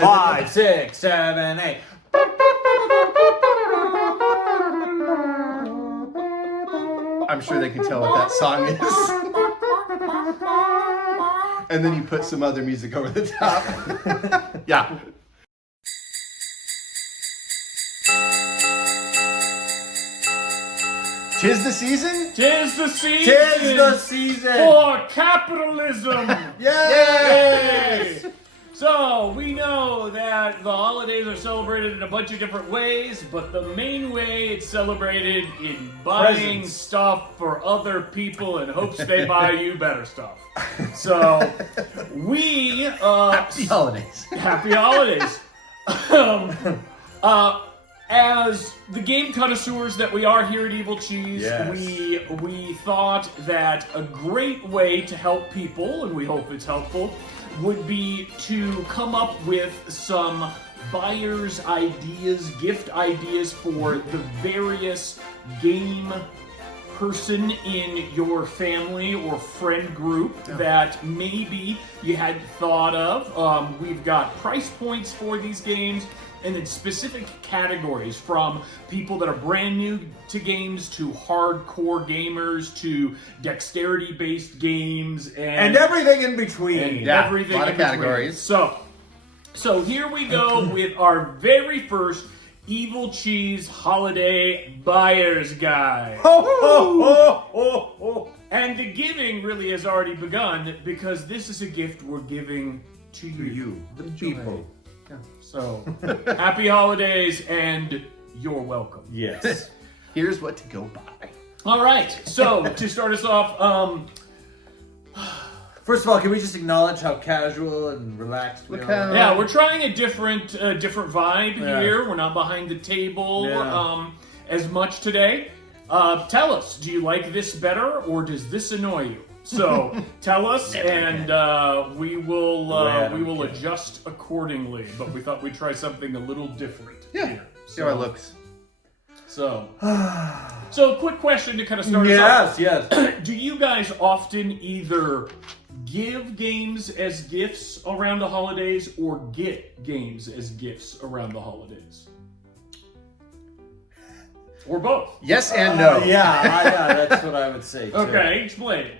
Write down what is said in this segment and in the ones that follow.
5, 6, 7, 8. I'm sure they can tell what that song is. And then you put some other music over the top. Yeah. Tis the season? Tis the season. Tis the season. For capitalism. Yes! Yay! So, we know that the holidays are celebrated in a bunch of different ways, but the main way it's celebrated in buying Presents. stuff for other people in hopes they buy you better stuff. So, we... Happy holidays. Happy holidays. As the game connoisseurs that we are here at Evil Cheese, Yes. we thought that a great way to help people, and we hope it's helpful, would be to come up with some buyer's ideas, gift ideas for the various game person in your family or friend group that maybe you hadn't thought of. We've got price points for these games and then specific categories from people that are brand new to games to hardcore gamers to dexterity-based games And everything in between. Yeah, everything a lot of in between. categories. So here we go with our very first Evil Cheese Holiday Buyer's Guide. Ho, ho, ho, ho, ho. And the giving really has already begun because this is a gift we're giving to you. The people. So, happy holidays and you're welcome. Yes. Here's what to go buy. All right, so to start us off, First of all, can we just acknowledge how casual and relaxed we Look are? how- yeah, we're trying a different vibe Yeah. here. We're not behind the table Yeah. as much today. Tell us, do you like this better or does this annoy you? So tell us, and we will adjust accordingly. But we thought we'd try something a little different. Yeah. Here. See how it looks. So, quick question to kind of start us off. Yes, yes. Do you guys often either give games as gifts around the holidays or get games as gifts around the holidays? Or both? Yes and no. Yeah, that's what I would say. Too. Okay, explain it.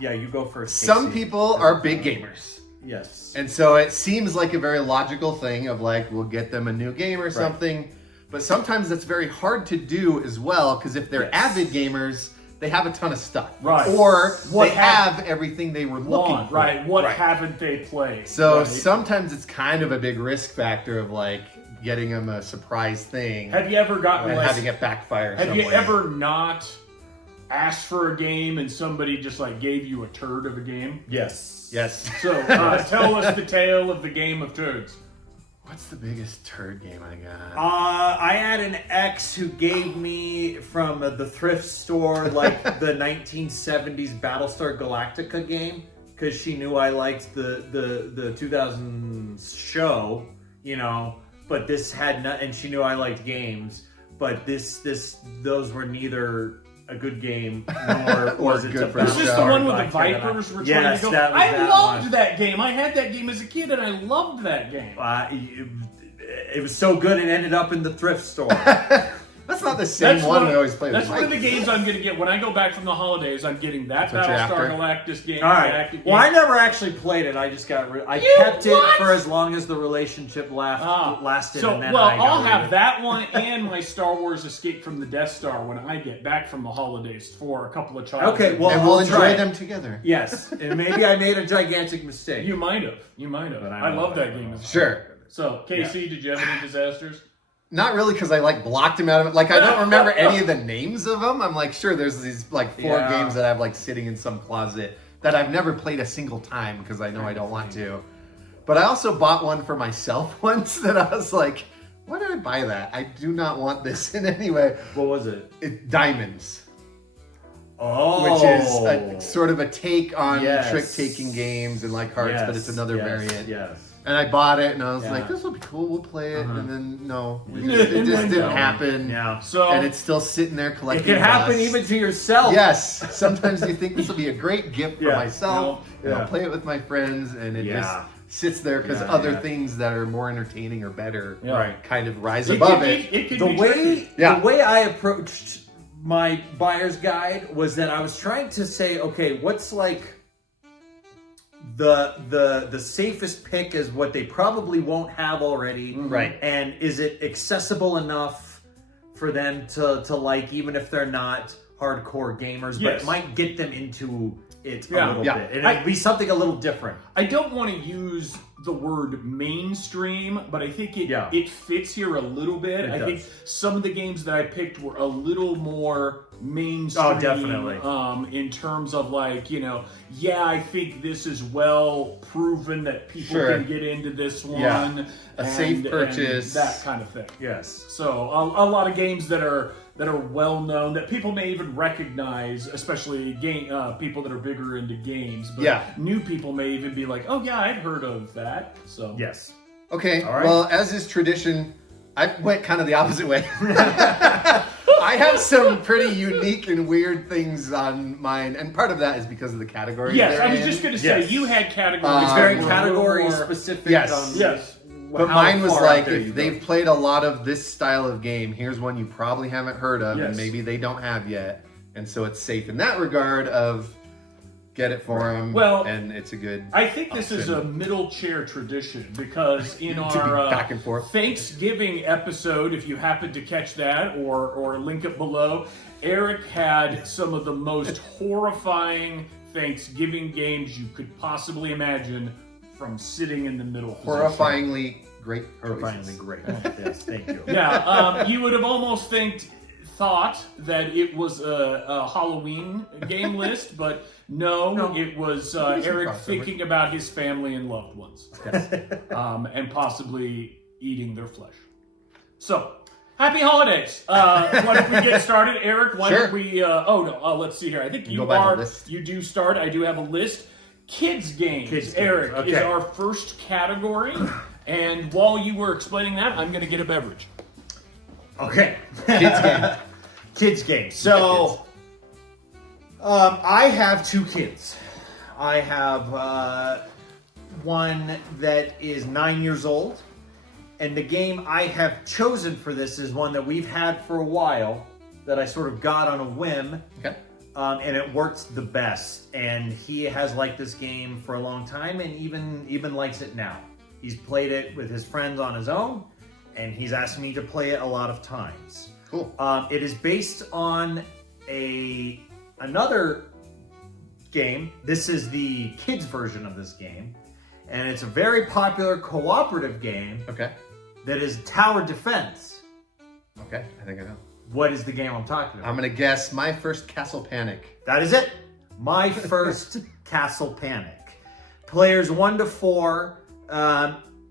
Yeah, you go first. Some Casey. people are big gamers. Yes. And so it seems like a very logical thing of like, we'll get them a new game or something. But sometimes that's very hard to do as well, because if they're avid gamers, they have a ton of stuff. Right. Or What they have everything they were looking for. Right, what haven't they played? So right? sometimes it's kind of a big risk factor of like getting them a surprise thing Have you ever gotten and like, having it backfire have you somewhere. ever not asked for a game and somebody just like gave you a turd of a game? Yes. Yes. So tell us the tale of the game of turds. What's the biggest turd game I got? I had an ex who gave me from the thrift store like the 1970s Battlestar Galactica game because she knew I liked the 2000s show, you know. But this had not, and she knew I liked games. But those were neither a good game nor was it good a for the Was this show. the one with the Galactica. Vipers were trying Yes, to go? that was I that loved one. that game. I had that game as a kid and I loved that game. It was so good it ended up in the thrift store. That's not the same one we always play. That's with one of the Mike. games I'm going to get when I go back from the holidays. I'm getting that That's what you're Battlestar after? Galactus game. All right. Galactic Well, I game. never actually played it. I just got I You kept it what? for as long as the relationship lasted. So, and then well, I got I'll rid of have it. that one and my Star Wars Escape from the Death Star when I get back from the holidays for a couple of childhood. Okay, well, And we'll I'll try enjoy it. them together. Yes, and maybe I made a gigantic mistake. You might have. You might have. But I I love don't that know. game. as a Sure. kid. So, Casey, did you have any disasters? Not really, because I like blocked him out of it. Like I don't remember any of the names of them. I'm like, sure, there's these like 4 Yeah. games that I have like sitting in some closet that I've never played a single time because I know I don't want to. But I also bought one for myself once that I was like, why did I buy that? I do not want this in any way. What was it? Diamonds, Oh, which is sort of a take on Yes. trick-taking games and like cards, but it's another variant. Yes. And I bought it, and I was Yeah. like, "This will be cool. We'll play it." Uh-huh. And then no, it Yeah, just, it and just then didn't no. happen. Yeah. So, And it's still sitting there It collecting. can happen dust. even to yourself. Yes. Sometimes you think this will be a great gift for Yeah. myself, and Yeah. I'll play it with my friends, and it Yeah. just sits there because Yeah, other yeah. things that are more entertaining or better Right. kind of rise It above could it. be- it could The be way tricky. Yeah. the way I approached my buyer's guide was that I was trying to say, okay, what's like the safest pick is what they probably won't have already, Right. And is it accessible enough for them to like, even if they're not hardcore gamers, but Yes. it might get them into it Yeah. a little Yeah. bit, and it'd be something a little different. I don't want to use the word mainstream, but I think Yeah. it fits here a little bit. It I think does. some of the games that I picked were a little more mainstream. Oh, definitely. In terms of like, yeah, I think this is well proven that people Sure. can get into this one. Yeah. A safe purchase. and that kind of thing. Yes. So a lot of games that are well known that people may even recognize, especially people that are bigger into games. But Yeah. new people may even be like, "Oh yeah, I'd heard of that." So Yes. Okay, All right. well, as is tradition, I went kind of the opposite way. I have some pretty unique and weird things on mine, and part of that is because of the categories. yes, they're I was in. just going to say Yes. you had categories. It's Um, very that were a little category more- specific. Yes. on Yes. But how mine was far like, out there if you they've go. played a lot of this style of game, here's one you probably haven't heard of, Yes. and maybe they don't have yet, and so it's safe in that regard of get it for them. Well, and it's a good. I think this is option. a middle chair tradition because in To be our back and forth. Thanksgiving episode, if you happen to catch that or link it below, Eric had some of the most horrifying Thanksgiving games you could possibly imagine from sitting in the middle position. Horrifyingly great. Finally, choices. great. Yes, thank you. Yeah, you would have almost thought that it was a Halloween game list, but no, it was There's some Eric crossover. thinking about his family and loved ones, and possibly eating their flesh. So, happy holidays! Why don't we get started, Eric? Why Sure. don't we? Let's see here. I think Go you by the are. list. You do start. I do have a list. Kids games. Kids games, Eric is okay. our first category, and while you were explaining that, I'm going to get a beverage. Okay. Kids game. Kids game. So, I have two kids. I have one that is 9 years old, and the game I have chosen for this is one that we've had for a while that I sort of got on a whim. Okay. And it worked the best. And he has liked this game for a long time, and even likes it now. He's played it with his friends on his own, and he's asked me to play it a lot of times. Cool. It is based on another game. This is the kids version of this game, and it's a very popular cooperative game Okay. that is tower defense. Okay. I think I know. What is the game I'm talking about? I'm gonna guess My First Castle Panic. That is it. My First Castle Panic. Players 1 to 4.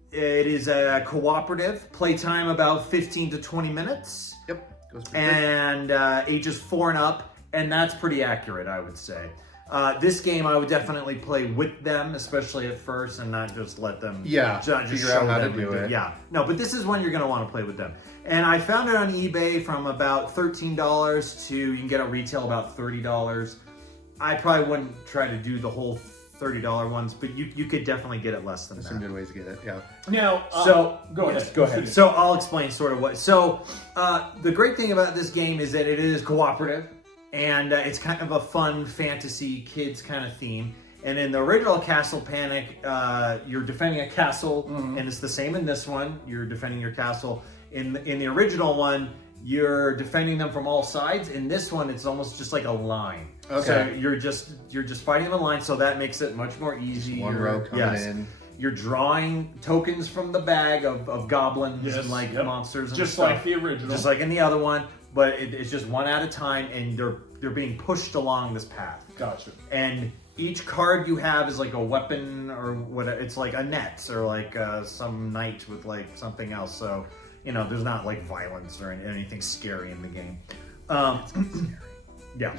It is a cooperative. Playtime about 15 to 20 minutes. Yep. Goes pretty quick. And ages 4 and up. And that's pretty accurate, I would say. This game I would definitely play with them, especially at first, and not just let them Yeah, just figure show out how to them do it. Yeah. No, but this is one you're going to want to play with them. And I found it on eBay from about $13 to, you can get it at retail about $30. I probably wouldn't try to do the whole $30 ones, but you could definitely get it less than There's that. some good ways to get it. Yeah. Now, So go yes, ahead. Go ahead. So I'll explain sort of what. So the great thing about this game is that it is cooperative, and it's kind of a fun fantasy kids kind of theme. And in the original Castle Panic, you're defending a castle, and it's the same in this one. You're defending your castle. In the original one, you're defending them from all sides. In this one, it's almost just like a line. Okay. So you're just fighting the line, so that makes it much more easy. One row coming in. You're drawing tokens from the bag of goblins Yes, and like yep. monsters and just stuff. like the original. Just like in the other one, but it's just one at a time, and they're being pushed along this path. Gotcha. And each card you have is like a weapon or whatever. It's like a net or like some knight with like something else. So there's not like violence or anything scary in the game. Yeah.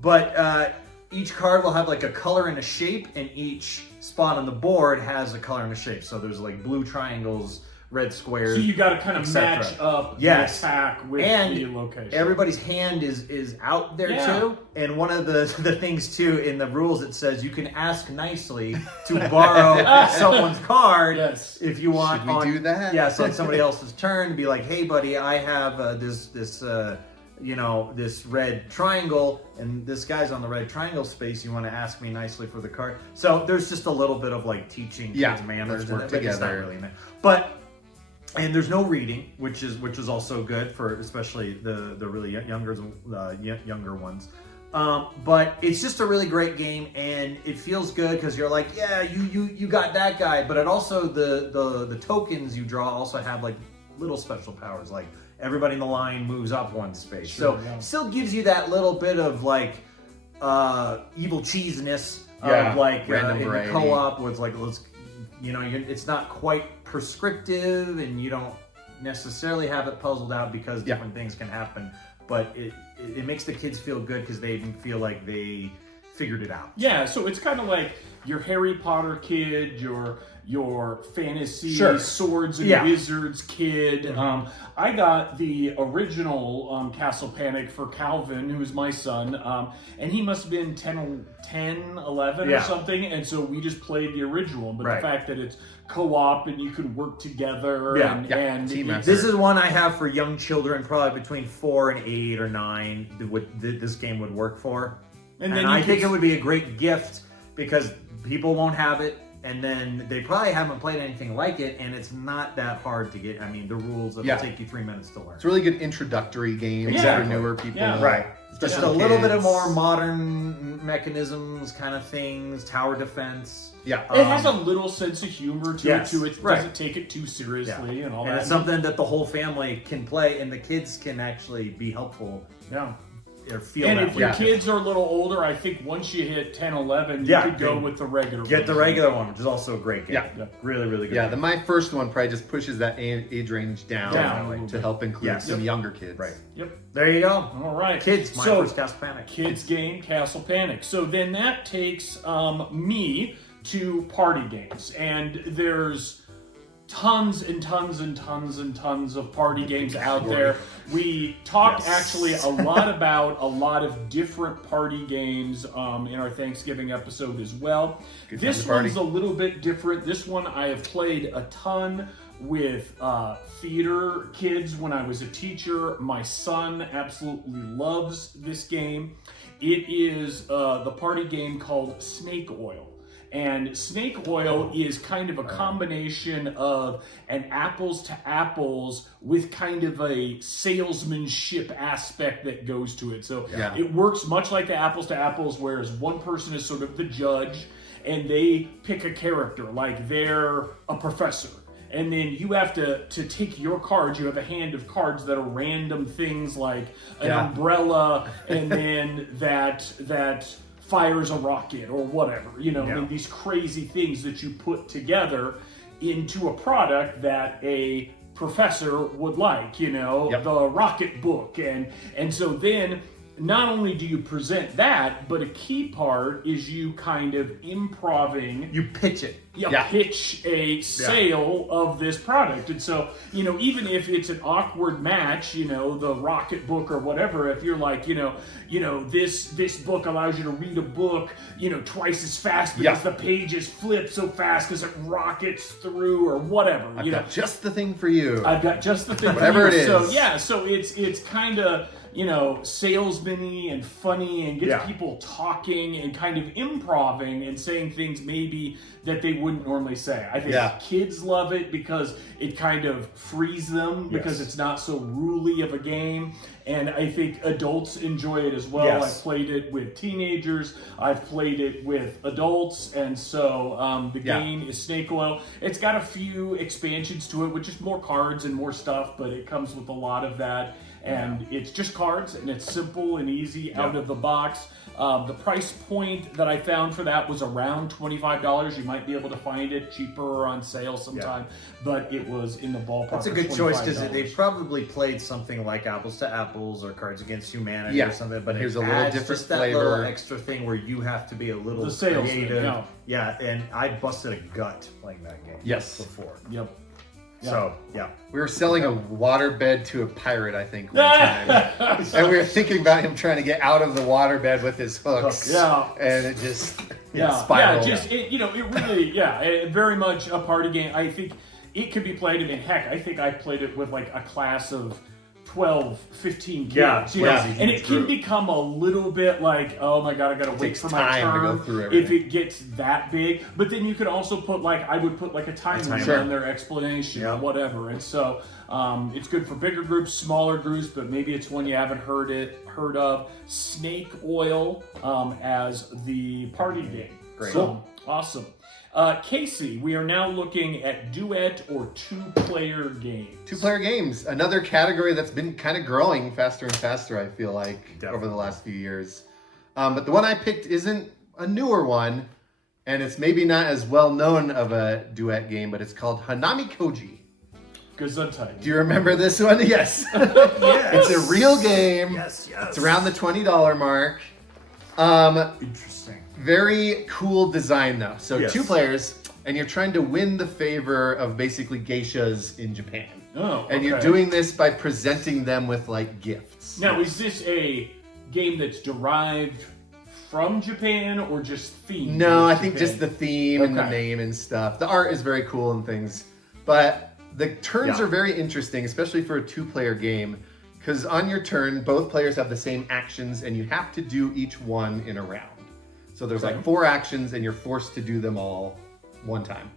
But each card will have like a color and a shape, and each spot on the board has a color and a shape. So there's like blue triangles red squares. So you got to kind of etc. match up Yes. the attack with And the location. everybody's hand is out there Yeah. too. And one of the things too in the rules, it says you can ask nicely to borrow someone's card Yes. if you want. Should we do that? Yeah, so it's somebody else's turn to be like, hey buddy, I have this red triangle, and this guy's on the red triangle space. You want to ask me nicely for the card. So there's just a little bit of like teaching Yeah, kids manners, let's work and but it's not together. really but. And there's no reading, which is also good for especially the really younger ones. But it's just a really great game, and it feels good because you're like, yeah, you got that guy. But it also the tokens you draw also have like little special powers, like everybody in the line moves up one space. Sure, So yeah. still gives you that little bit of like evil cheesiness Yeah, of like random in variety. co-op with like it's not quite prescriptive, and you don't necessarily have it puzzled out because different things can happen. But it makes the kids feel good because they feel like they figured it out. Yeah, so it's kind of like your Harry Potter kid, your fantasy Sure. swords and Yeah. wizards kid. I got the original Castle Panic for Calvin, who's my son, and he must have been 10, 11 Yeah. or something, and so we just played the original. But Right. the fact that it's co-op and you can work together Yeah. and, Yeah. and Team it's- effort. This is one I have for young children, probably between 4 and 8 or 9. This game would work for, And and then I you think can- it would be a great gift because people won't have it, and then they probably haven't played anything like it, and it's not that hard to get. I mean, the rules it'll Yeah. take you 3 minutes to learn. It's a really good introductory game Exactly. for newer people. Yeah. Right. Just Especially a little bit of kids. more modern mechanisms, kind of things, tower defense. Yeah. It has a little sense of humor to yes, it too. It right. doesn't take it too seriously and all And that. it's something that the whole family can play, and the kids can actually be helpful yeah. or feel And that if way. your kids are a little older, I think once you hit 10, 11, you Yeah, could go then with the regular Get the version. regular one, which is also a great game. Yeah. Really, really good. Yeah, game. my first one probably just pushes that age range down Down. to help include Yes. some Yep. younger kids. Right. Yep. There you go. All right. Kids, my So, first Castle Panic. kids game Castle Panic. So then that takes me to party games, and there's tons and tons and tons and tons of party games out there. We talked actually a lot about a lot of different party games in our Thanksgiving episode as well. Good time This to party. one's a little bit different. This one I have played a ton with theater kids when I was a teacher. My son absolutely loves this game. It is the party game called Snake Oil. And Snake Oil is kind of a combination of an apples to apples with kind of a salesmanship aspect that goes to it. So Yeah. it works much like the apples to apples, whereas one person is sort of the judge and they pick a character, like they're a professor. And then you have to take your cards. You have a hand of cards that are random things like an Yeah. umbrella, and then that fires a rocket or whatever. You know, I mean, these crazy things that you put together into a product that a professor would like. You know, Yep. the rocket book, and so then. Not only do you present that, but a key part is you kind of improving. You pitch it. Yeah. Pitch a sale of this product. And so, you know, even if it's an awkward match, you know, the rocket book or whatever, if you're like, you know, this book allows you to read a book, you know, twice as fast because the pages flip so fast because it rockets through or whatever. I've you know, got just the thing for you. I've got just the thing. Whatever for you. it So is. yeah, so it's kind of, you know, salesman-y and funny and gets people talking and kind of improving and saying things maybe that they wouldn't normally say. I think kids love it because it kind of frees them because it's not so ruly of a game. And I think adults enjoy it as well. Yes. I've played it with teenagers. I've played it with adults. And so the game is Snake Oil. It's got a few expansions to it, with just more cards and more stuff, but it comes with a lot of that. And it's just cards, and it's simple and easy out of the box. The price point that I found for that was around $25. You might be able to find it cheaper or on sale sometime, but it was in the ballpark. That's a of good choice because $25. they probably played something like Apples to Apples or Cards Against Humanity or something. But here's it a little adds different just that flavor. little extra thing where you have to be a little The salesman, creative. yeah. Yeah, and I busted a gut playing that game. Yes. Before. Yep. So, yeah. We were selling a waterbed to a pirate, I think, one time. And we were thinking about him trying to get out of the waterbed with his hooks. Yeah. And it just Yeah, spiraled. it really, very much a party game. I think it could be played, I think I played it with like a class of 12, 15 kids. Yeah, you know? yeah. And it can become a little bit like, oh my god, I gotta wait takes for my time to turn go through if everything. it gets that big. But then you could also put I would put like a timer timer. on their explanation Yeah. or whatever. And so it's good for bigger groups, smaller groups, but maybe it's one you haven't heard of. Snake Oil as the party game. Great. So, awesome. Casey, we are now looking at duet or two-player games. Two-player games, another category that's been kind of growing faster and faster, I feel like, Definitely. over the last few years. But the one I picked isn't a newer one, and it's maybe not as well known of a duet game, but it's called Hanami Koji. Gesundheit. Do you remember this one? Yes. Yes. It's a real game. Yes, yes. It's around the $20 mark. Interesting. Very cool design, though. So Yes. 2 players, and you're trying to win the favor of basically geishas in Japan. Oh, And you're okay. doing this by presenting them with like gifts. Now, is this a game that's derived from Japan or just themed? No, with I think Japan? just the theme and the Okay. name and stuff. The art is very cool and things. But the turns Yeah. are very interesting, especially for a 2-player game. Because on your turn, both players have the same actions and you have to do each one in a round. So there's Okay. like 4 actions and you're forced to do them all one time.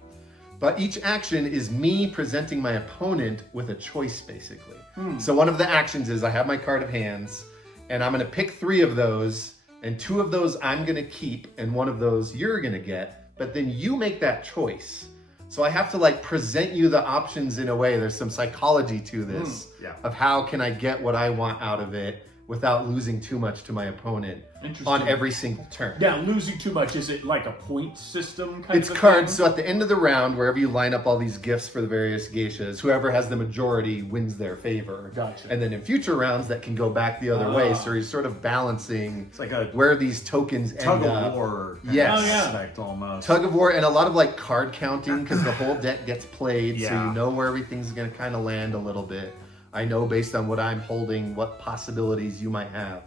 But each action is me presenting my opponent with a choice, basically. So one of the actions is I have my card of hands, and I'm going to pick 3 of those, and 2 of those I'm going to keep, and 1 of those you're going to get. But then you make that choice. So I have to like present you the options in a way. There's some psychology to this Yeah. of how can I get what I want out of it without losing too much to my opponent Interesting. on every single turn. Now, losing too much, is it like a point system kind It's of cards. thing? So at the end of the round, wherever you line up all these gifts for the various geishas, whoever has the majority wins their favor. Gotcha. And then in future rounds, that can go back the other way. So you're sort of balancing It's like a where these tokens tug end of up. war Yes. Oh, yeah. aspect almost. Tug of war and a lot of like card counting because the whole deck gets played, so Yeah. you know where everything's going to kind of land a little bit. I know based on what I'm holding, what possibilities you might have.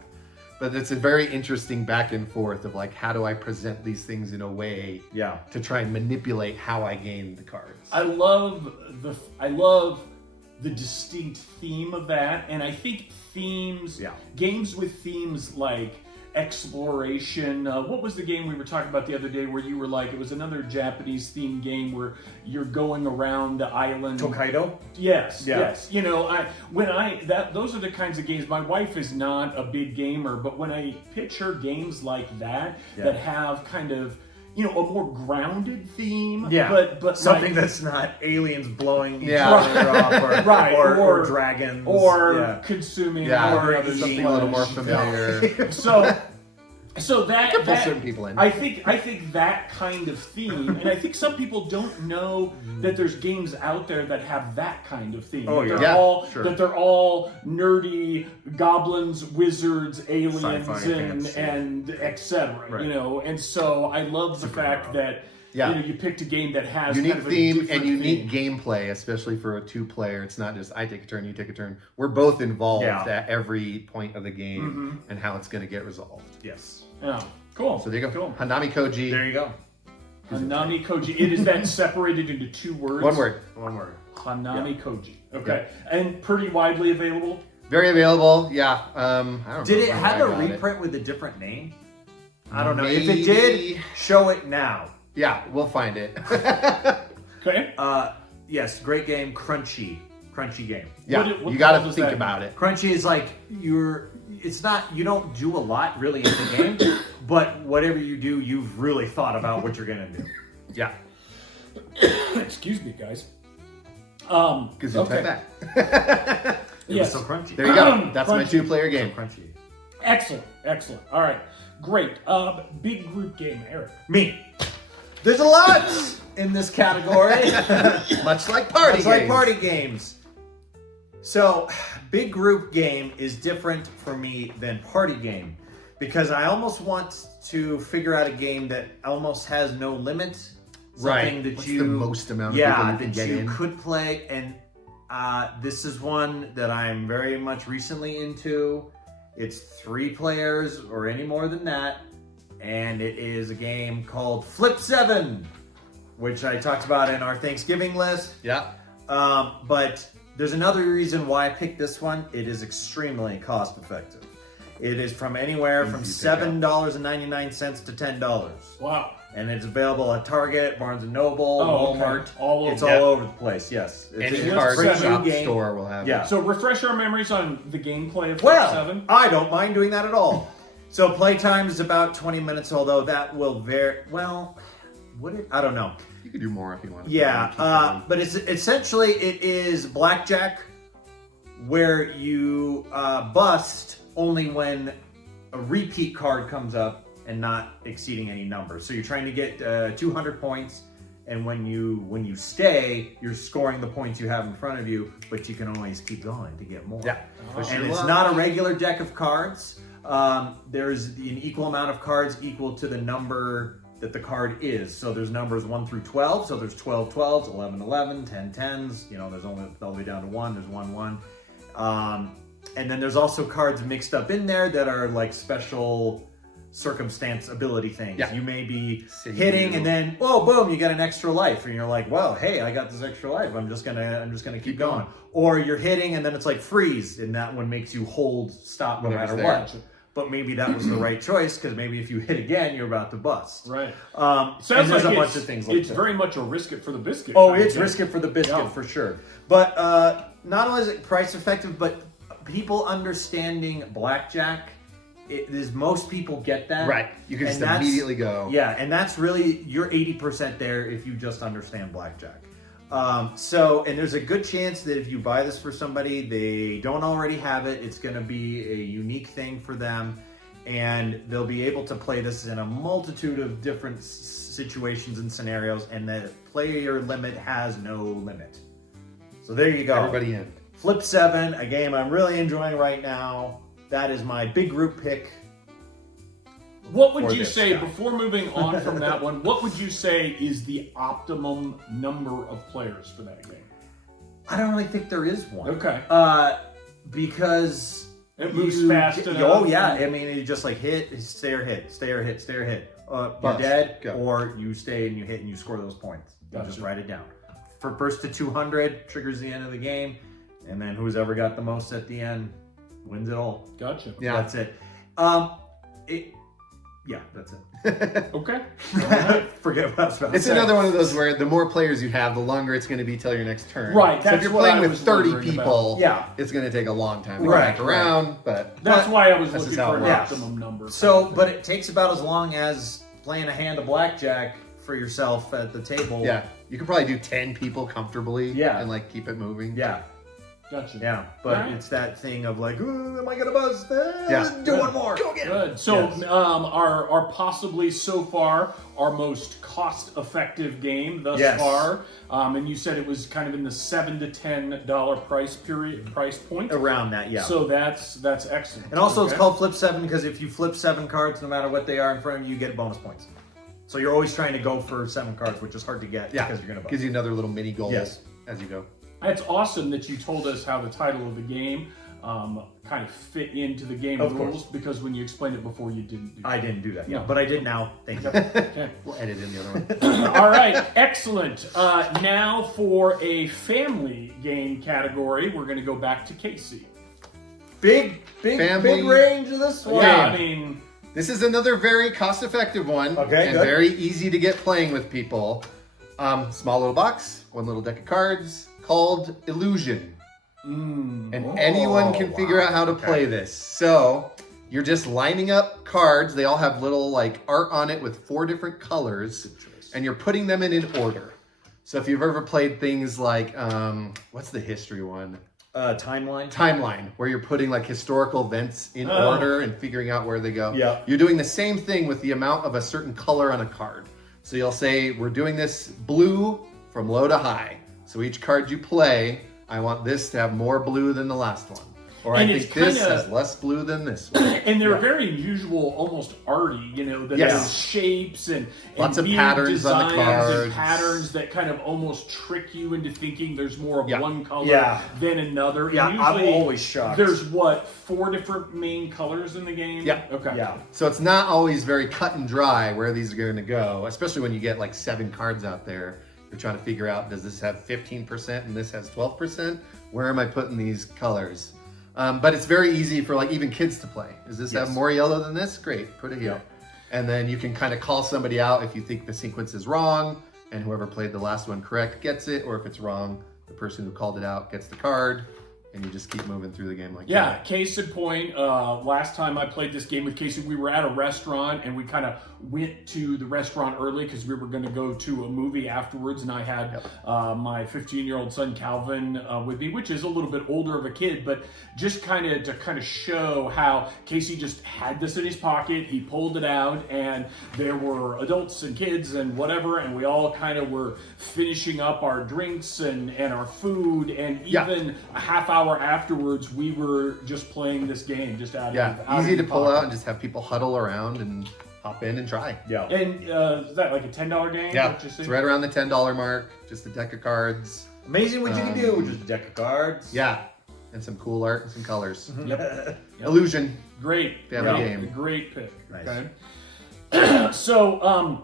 But it's a very interesting back and forth of like, how do I present these things in a way Yeah. to try and manipulate how I gain the cards? I love the distinct theme of that, and I think games with themes like exploration. What was the game we were talking about the other day where you were like, it was another Japanese themed game where you're going around the island. Tokaido? Yes, Yeah. yes. You know, those are the kinds of games. My wife is not a big gamer, but when I picture games like that Yeah. that have kind of, you know, a more grounded theme, Yeah. but Something like, that's not aliens blowing each Yeah. other up or, Right, or dragons. or yeah. consuming Yeah, or or other something a little more flesh. familiar. So that, Pull that certain people in. I think that kind of theme, and I think some people don't know that there's games out there that have that kind of theme. Oh, that yeah. they're Yeah, all sure. that they're all nerdy goblins, wizards, aliens, Sci-fi, and fantasy. etc. Right. You know, and so I love the fact that Yeah. you know you picked a game that has Unique kind of a theme different and unique theme. gameplay, especially for a 2-player. It's not just I take a turn, you take a turn. We're both involved Yeah. at every point of the game and how it's going to get resolved. Yes. Yeah, cool. So there you go. Cool. Hanami Koji. There you go. Hanami Koji. It is then separated into 2 words. One word. One word. Hanami Koji. Okay, and pretty widely available. Very available. Yeah. I don't Did know it where have I a got it. reprint with a different name? I don't know. If Maybe. it did, show it now. Yeah, we'll find it. Okay. Yes, great game. Crunchy game. Yeah, what you got level to does think that about it. Crunchy is like you don't do a lot really in the game, but whatever you do, you've really thought about what you're gonna do. Yeah. Excuse me, guys. Because you'll okay. type that. It Yes. was so crunchy. There you go. That's my Crunchy. 2-player game. Crunchy. Excellent. Excellent. All right. Great. Big group game, Eric. Me. There's a lot in this category. Much like party It's games. like party games. So, big group game is different for me than party game because I almost want to figure out a game that almost has no limit something that What's you the most amount of people you can that get you in? could play, and this is one that I'm very much recently into. It's 3 players or any more than that, and it is a game called Flip 7, which I talked about in our Thanksgiving list. Yeah. But there's another reason why I picked this one. It is extremely cost effective. It is from anywhere from Easy to pick up. $7.99 to $10. Wow. And it's available at Target, Barnes & Noble, Oh, okay. Walmart. All over. It's Yeah. all over the place, yes. Any It's a card pretty new shop game. store will have Yeah. it. So refresh our memories on the gameplay of Flip Well, 7. I don't mind doing that at all. So playtime is about 20 minutes, although that will vary. Well, would it? I don't know. You could do more if you want. Yeah, but it's essentially it is blackjack, where you bust only when a repeat card comes up and not exceeding any number. So you're trying to get 200 points, and when you stay, you're scoring the points you have in front of you, but you can always keep going to get more. Yeah. Push And your it's luck. not a regular deck of cards. There's an equal amount of cards equal to the number that the card is. So there's numbers 1 through 12. So there's 12 12s, 11 11, 10 10s. You know, there's only all the way down to 1. There's 1 1. And then there's also cards mixed up in there that are like special circumstance ability things. Yeah. You may be Save hitting you. and then boom, you get an extra life, and you're like, well, hey, I got this extra life. I'm just gonna keep going. Or you're hitting and then it's like freeze, and that one makes you hold stop no Whatever's matter there. what. But maybe that was the right choice, because maybe if you hit again, you're about to bust. Right. And Sounds there's like a bunch of things like it's that. very much a risk it for the biscuit. Oh, kind of it's game. risk it for the biscuit Yeah. for sure. But not only is it price effective, but people understanding blackjack, most people get that. Right. You can And just that's- immediately go. Yeah, and that's really, you're 80% there if you just understand blackjack. And there's a good chance that if you buy this for somebody, they don't already have it, it's going to be a unique thing for them, and they'll be able to play this in a multitude of different situations and scenarios, and the player limit has no limit. So there you go. Everybody in. Flip 7, a game I'm really enjoying right now. That is my big group pick. What would for you this say, guy. before moving on from that one, what would you say is the optimum number of players for that game? I don't really think there is one. Okay. Because It moves fast enough. Oh yeah, I mean, you just like hit, stay or hit, stay or hit, stay or hit. You're Bust. dead, Go. or you stay and you hit and you score those points. You Gotcha. just write it down. For first to 200 triggers the end of the game, and then who's ever got the most at the end wins it all. Gotcha. Yeah. That's it. Yeah, that's it. Okay. Forget what I was about to It's say. another one of those where the more players you have, the longer it's going to be till your next turn. Right, So if that's you're what playing I with was 30 wondering people, Yeah. it's going to take a long time to Right, get back around. But That's why I was That's looking just how for it an works. optimum number. So, but it takes about as long as playing a hand of blackjack for yourself at the table. yeah, you could probably do 10 people comfortably. Yeah. And like keep it moving. Yeah. Gotcha. Yeah, but Alright. it's that thing of like, ooh, am I gonna buzz? Yeah. Do one more. Go again. Good. So, Yes. our possibly so far our most cost-effective game thus Yes. far, and you said it was kind of in the $7 to $10 price point. Around that, yeah. So that's excellent. And also, it's Okay. called Flip 7 because if you flip 7 cards, no matter what they are in front of you, you get bonus points. So you're always trying to go for 7 cards, which is hard to get Yeah. because you're gonna buzz. Gives you another little mini goal Yes. as you go. It's awesome that you told us how the title of the game kind of fit into the game Of rules, because when you explained it before, you didn't do that. I didn't do that, yeah, No. but I did now. Thank you. Okay. We'll edit in the other one. All right, excellent. Now for a family game category, we're going to go back to Casey. Big Family- range of this one. Yeah, I mean, This is another very cost-effective one. Okay, and good. very easy to get playing with people. Small little box, one little deck of cards called Illusion. And anyone can figure wow. out how to Okay. play this. So you're just lining up cards. They all have little like art on it with 4 different colors, and you're putting them in order. So if you've ever played things like, what's the history one? Timeline. Timeline, where you're putting like historical events in Oh. order and figuring out where they go. Yeah. You're doing the same thing with the amount of a certain color on a card. So you'll say, we're doing this blue from low to high. So each card you play, I want this to have more blue than the last one. Or I And think it's this kinda- has less blue than this one. And they're very unusual, almost arty, that Yes. have shapes and Lots of weird patterns on the designs cards. and patterns that kind of almost trick you into thinking there's more of Yeah. one color Yeah. than another. And Yeah, I'm usually always shocked. There's 4 different main colors in the game? Yeah. Okay. Yeah. So it's not always very cut and dry where these are going to go, especially when you get like 7 cards out there. You're trying to figure out, does this have 15% and this has 12%? Where am I putting these colors? But it's very easy for like even kids to play. Does this have Yes. more yellow than this? Great, put it here. And then you can kind of call somebody out if you think the sequence is wrong, and whoever played the last one correct gets it, or if it's wrong, the person who called it out gets the card, and you just keep moving through the game like Yeah, that. case in point, last time I played this game with Casey, we were at a restaurant and we kind of went to the restaurant early because we were going to go to a movie afterwards, and I had my 15-year-old son Calvin with me, which is a little bit older of a kid, but just kind of to show how Casey just had this in his pocket, he pulled it out, and there were adults and kids and whatever, and we all kind of were finishing up our drinks and our food, and even a half hour afterwards, we were just playing this game, just out of Easy to the pull pocket. out and just have people huddle around and hop in and try. Yeah. And is that like a $10 game? Yeah, What you it's say? right around the $10 mark, just a deck of cards. Amazing what you can do with just a deck of cards. Yeah, and some cool art and some colors. Yep. Illusion. Great. Family great, game. Great pick. Nice. Okay. So,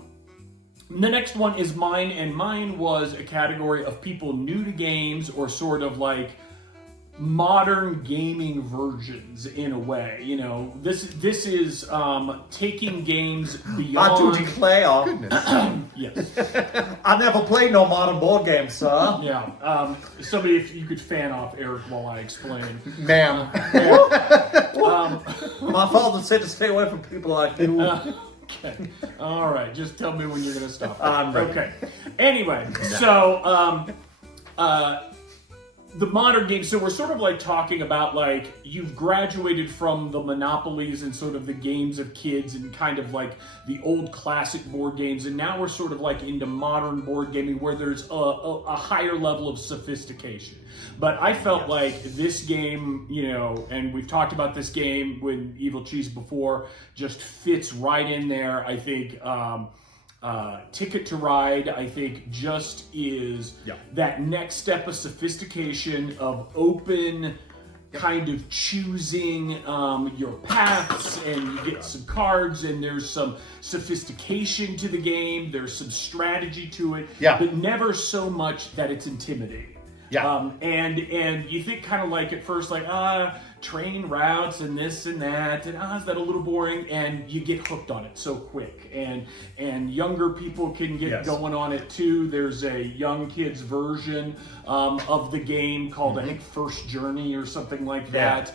the next one is mine, and mine was a category of people new to games or sort of like modern gaming versions in a way. This is taking games I do beyond. declare, Goodness. Yes. I never played no modern board games, sir. Yeah. Somebody, if you could fan off Eric while I explain. Ma'am. My father said to stay away from people like you. Okay. All right. Just tell me when you're gonna stop. I'm ready. Okay. Anyway, so the modern games. So we're sort of like talking about like you've graduated from the monopolies and sort of the games of kids and kind of like the old classic board games, and now we're sort of like into modern board gaming where there's a higher level of sophistication. But I felt like this game, and we've talked about this game with Evil Cheese before, just fits right in there. I think Ticket to Ride, I think, just is that next step of sophistication, of open kind of choosing your paths, and you get some cards, and there's some sophistication to the game, there's some strategy to it, but never so much that it's intimidating. And you think kind of like at first like train routes and this and that, and is that a little boring? And you get hooked on it so quick, and younger people can get going on it too. There's a young kids version of the game called I think First Journey or something like that.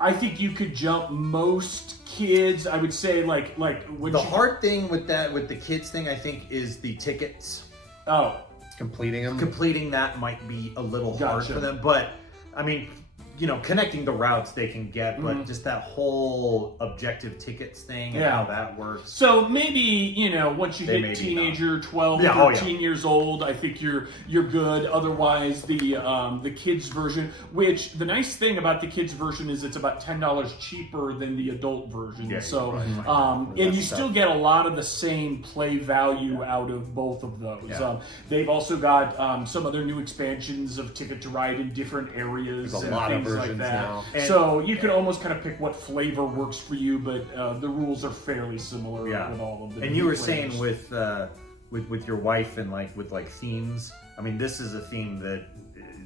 I think you could jump most kids. I would say like when The hard thing with the kids thing, I think, is the tickets. Completing them. Completing that might be a little hard Gotcha. for them, but I mean, connecting the routes they can get, but just that whole objective tickets thing and how that works. So maybe, once you They hit maybe teenager, 12, Yeah, oh, 13 years old, I think you're good. Otherwise, the kids version, which the nice thing about the kids version is it's about $10 cheaper than the adult version. Yeah, so, right. and you still get a lot of the same play value out of both of those. Yeah. They've also got some other new expansions of Ticket to Ride in different areas. There's a and lot of things like versions that. now. And- So you can almost kind of pick what flavor works for you, but the rules are fairly similar Yeah. with all of them. And you were saying with your wife and with themes. I mean, this is a theme that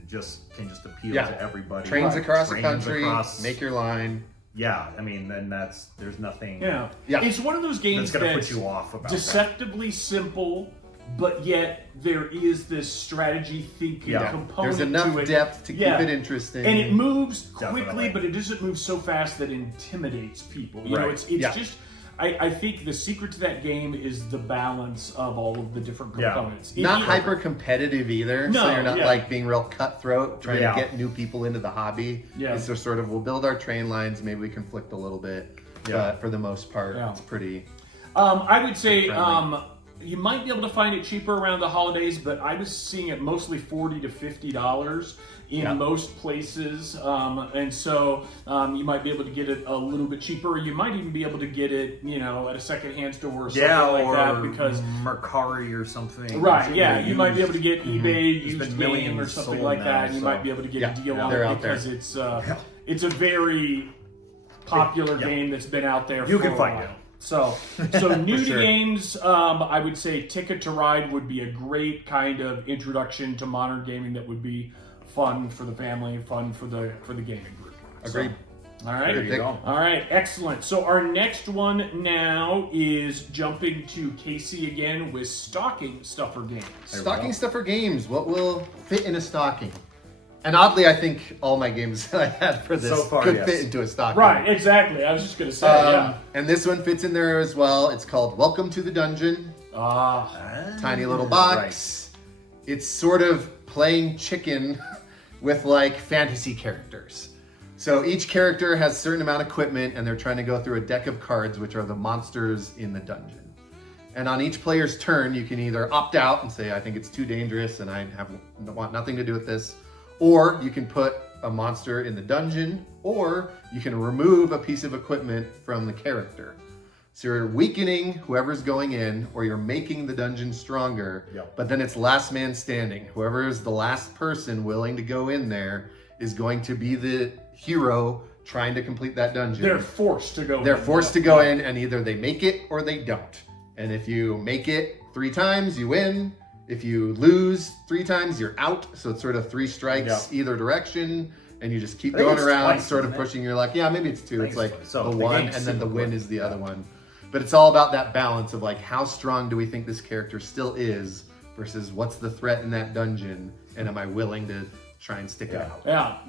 just can just appeal to everybody. Trains across the Trains country. across- Make your line. Yeah, I mean, then there's nothing Yeah. Yeah. It's one of those games that's gonna that's put you off about that. deceptively simple, but yet there is this strategy thinking component There's enough to it. depth to keep it interesting. And it moves quickly, Definitely. but it doesn't move so fast that it intimidates people. You know, Right. it's just. I think the secret to that game is the balance of all of the different components. Not hyper competitive either, so No, you're not like being real cutthroat, trying to get new people into the hobby. Yeah. It's just sort of, we'll build our train lines, maybe we conflict a little bit, but for the most part, it's pretty. I would say friendly. you might be able to find it cheaper around the holidays, but I was seeing it mostly $40 to $50 in most places, and so you might be able to get it a little bit cheaper. You might even be able to get it, at a secondhand store or something like that, because Mercari or something. Right, yeah, you might be able to get eBay used been game millions or something sold like now, that, and you so- might be able to get a deal on they're it out there. because it's a very popular game that's been out there You for can a find while. it. So new to sure. games, I would say Ticket to Ride would be a great kind of introduction to modern gaming that would be fun for the family, fun for the gaming group. Agreed. So, all right. Good pick. All right, excellent. So our next one now is jumping to Casey again with stocking stuffer games. Stocking stuffer games. What will fit in a stocking? And oddly, I think all my games that I had for this So far, could yes. fit into a stocking. Right, exactly. I was just going to say, yeah. And this one fits in there as well. It's called Welcome to the Dungeon. Tiny little box. It's sort of playing chicken with like fantasy characters. So each character has a certain amount of equipment and they're trying to go through a deck of cards, which are the monsters in the dungeon. And on each player's turn, you can either opt out and say, I think it's too dangerous and I want nothing to do with this. Or you can put a monster in the dungeon, or you can remove a piece of equipment from the character. So you're weakening whoever's going in, or you're making the dungeon stronger, but then it's last man standing. Whoever is the last person willing to go in there is going to be the hero trying to complete that dungeon. They're forced to go They're in. forced to go in, and either they make it or they don't. And if you make it 3 times, you win. If you lose 3 times, you're out. So it's sort of 3 strikes either direction, and you just keep think going it's around, twice, sort of isn't it? pushing your luck. Yeah, maybe it's 2. I It's think like it's twice. So the the one, game's and then the super win quick. is the other one. But it's all about that balance of like, how strong do we think this character still is versus what's the threat in that dungeon, and am I willing to try and stick it out?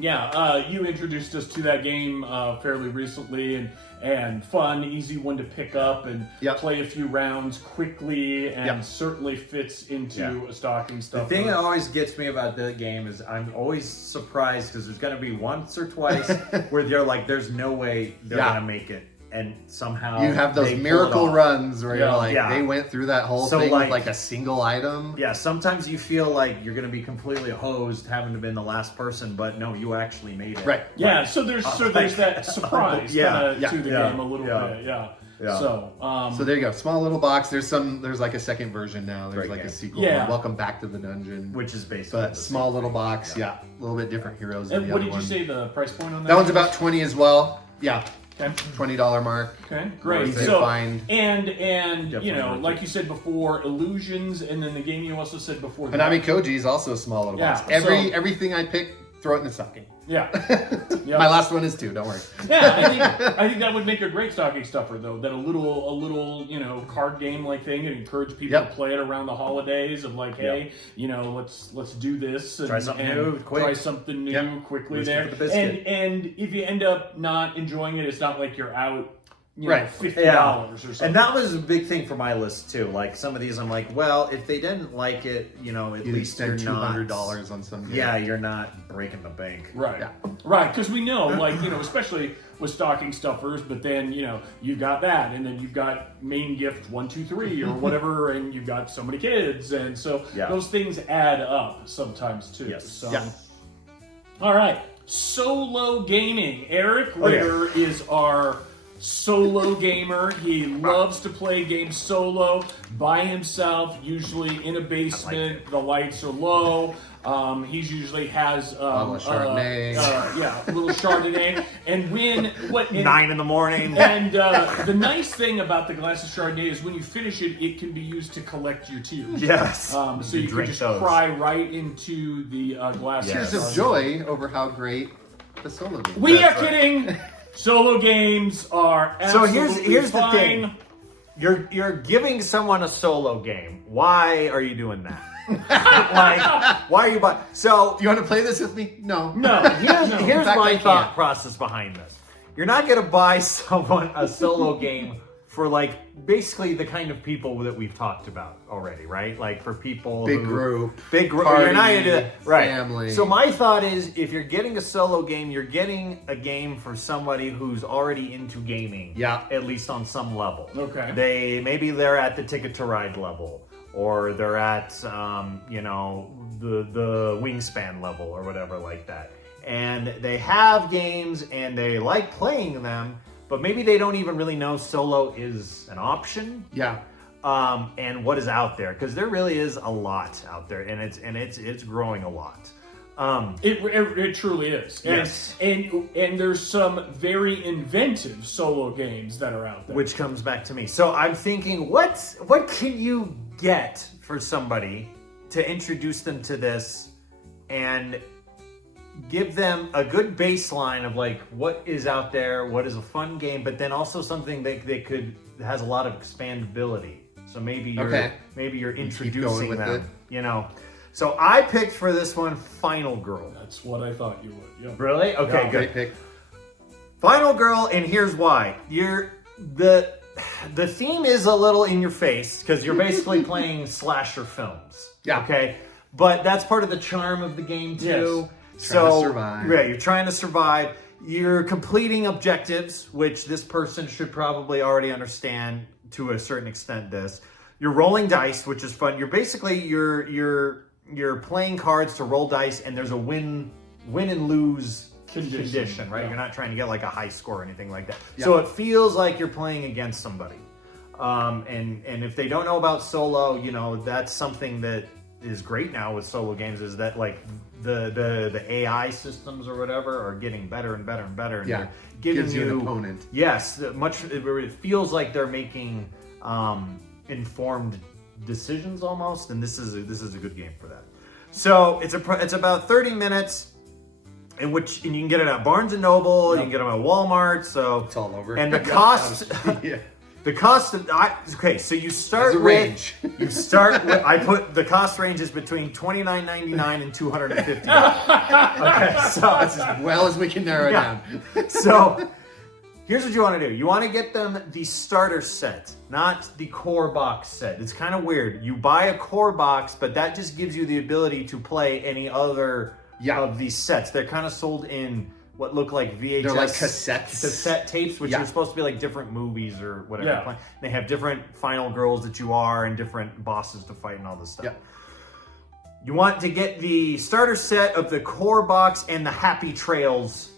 You introduced us to that game fairly recently, and fun, easy one to pick up and play a few rounds quickly, and certainly fits into a stocking stuffer. The thing that always gets me about the game is I'm always surprised because there's going to be once or twice where they're like, there's no way they're going to make it. And somehow You have those they pull it miracle off. runs where you're like, Yeah. they went through that whole So, thing like- with like a single item. Yeah, sometimes you feel like you're going to be completely hosed having to been the last person, but no, you actually made it. Right. Yeah, so there's that surprise Yeah, to the yeah, game a little yeah. bit. Yeah. Yeah. So, So there you go. Small little box. There's like a second version now. There's Great like a game. sequel. Yeah. Welcome back to the dungeon. Which is basically But the small same little thing. box. Yeah. A little bit different heroes than and the what other did you one. say the price point on that? That one's about 20 as well. Yeah. Okay. $20 mark. Okay, great. Easy to So, find. and Definitely worth like it. you said before, Illusions, and then the game you also said before. Hanami Koji is also a small little Yeah, box. so- Everything I pick, throw it in the stocking. Yeah. My last one is 2. Don't worry. Yeah, I think that would make a great stocking stuffer, though. That a little card game like thing, and encourage people to play it around the holidays. Of like, hey, let's do this. And, Try something and new, quick. Try something new quickly Whiskey there. for the biscuit. And if you end up not enjoying it, it's not like you're out. Right. $50 or something. And that was a big thing for my list too. Like some of these, I'm like, well, if they didn't like it, at You least spend you're not $200 on some game. Yeah, you're not breaking the bank. Right. Yeah. Right. Because we know, especially with stocking stuffers, but then, you've got that, and then you've got main gift 1, 2, 3, or whatever, and you've got so many kids. And so those things add up sometimes too. Yes. So, Yeah. all right. Solo gaming. Eric Ritter is our solo gamer. He loves to play games solo by himself, usually in a basement. The lights are low. He usually has Bottle of Chardonnay. a little Chardonnay. And 9 in the morning. and the nice thing about the glass of Chardonnay is when you finish it, it can be used to collect your tears. Yes. So you can drink just those. cry right into the glass. Tears of of Chardonnay. joy over how great the solo game is. We That's are kidding. Solo games are So absolutely here's the fine. thing. You're giving someone a solo game. Why are you doing that? Like, why are you buying? So Do you want to play this with me? No. No, here's In fact, my I thought can't. process behind this. You're not going to buy someone a solo game for like basically the kind of people that we've talked about already, right? Like for people Big group, you're not party, into right. family. So my thought is, if you're getting a solo game, you're getting a game for somebody who's already into gaming. Yeah. At least on some level. Okay. Maybe they're at the Ticket to Ride level, or they're at you know, the Wingspan level or whatever like that. And they have games and they like playing them, but maybe they don't even really know solo is an option. Yeah. And what is out there, because there really is a lot out there, and it's growing a lot. It truly is. And, Yes. and there's some very inventive solo games that are out there. Which comes back to me. So I'm thinking, what can you get for somebody to introduce them to this and give them a good baseline of like what is out there, what is a fun game, but then also something that they could has a lot of expandability. So maybe you're introducing with them, it. you know. So I picked for this one Final Girl. That's what I thought you would. Yeah. Really? Okay, Yeah, good. great pick. Final Girl, and here's why. The theme is a little in your face because you're basically playing slasher films. Yeah. Okay. But that's part of the charm of the game too. Yes. So Trying to survive. Right, you're trying to survive. You're completing objectives, which this person should probably already understand to a certain extent. You're rolling dice, which is fun. You're basically you're playing cards to roll dice, and there's a win and lose condition, right? Yeah. You're not trying to get like a high score or anything like that. Yeah. So it feels like you're playing against somebody. And if they don't know about solo, you know, that's something that is great now with solo games, is that like the AI systems or whatever are getting better and better and better. And Yeah. they're giving Gives you an opponent. Yes, it feels like they're making informed decisions almost, and this is a good game for that. So it's about 30 minutes, and you can get it at Barnes and Noble, you can get them at Walmart. So It's all over. And the cost. Yeah. The cost of okay, so you start There's a with range. you start with I put the cost range is between $29.99 and $250. Okay, so That's as well as we can narrow it Yeah. down. so here's what you want to do. You want to get them the starter set, not the core box set. It's kind of weird. You buy a core box, but that just gives you the ability to play any other of these sets. They're kind of sold in what look like VHS. They're like cassettes. Cassette tapes, which Yeah. are supposed to be like different movies or whatever. Yeah. They have different final girls that you are and different bosses to fight and all this stuff. Yeah. You want to get the starter set of the core box and the Happy Trails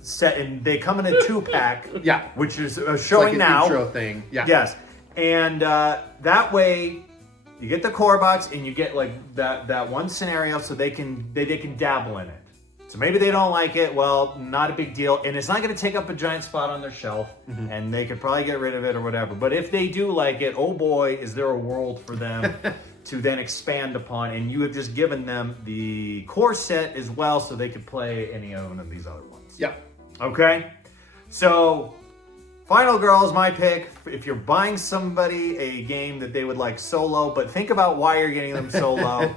set, and they come in a 2-pack. Yeah. Which is It's showing like an now. intro thing. Yeah. Yes, and that way you get the core box and you get like that one scenario, so they can dabble in it. So maybe they don't like it. Well, not a big deal, and it's not going to take up a giant spot on their shelf, and they could probably get rid of it or whatever. But if they do like it, oh boy, is there a world for them to then expand upon, and you have just given them the core set as well, so they could play any one of these other ones. Yeah. Okay, so Final Girl is my pick. If you're buying somebody a game that they would like solo, but think about why you're getting them solo.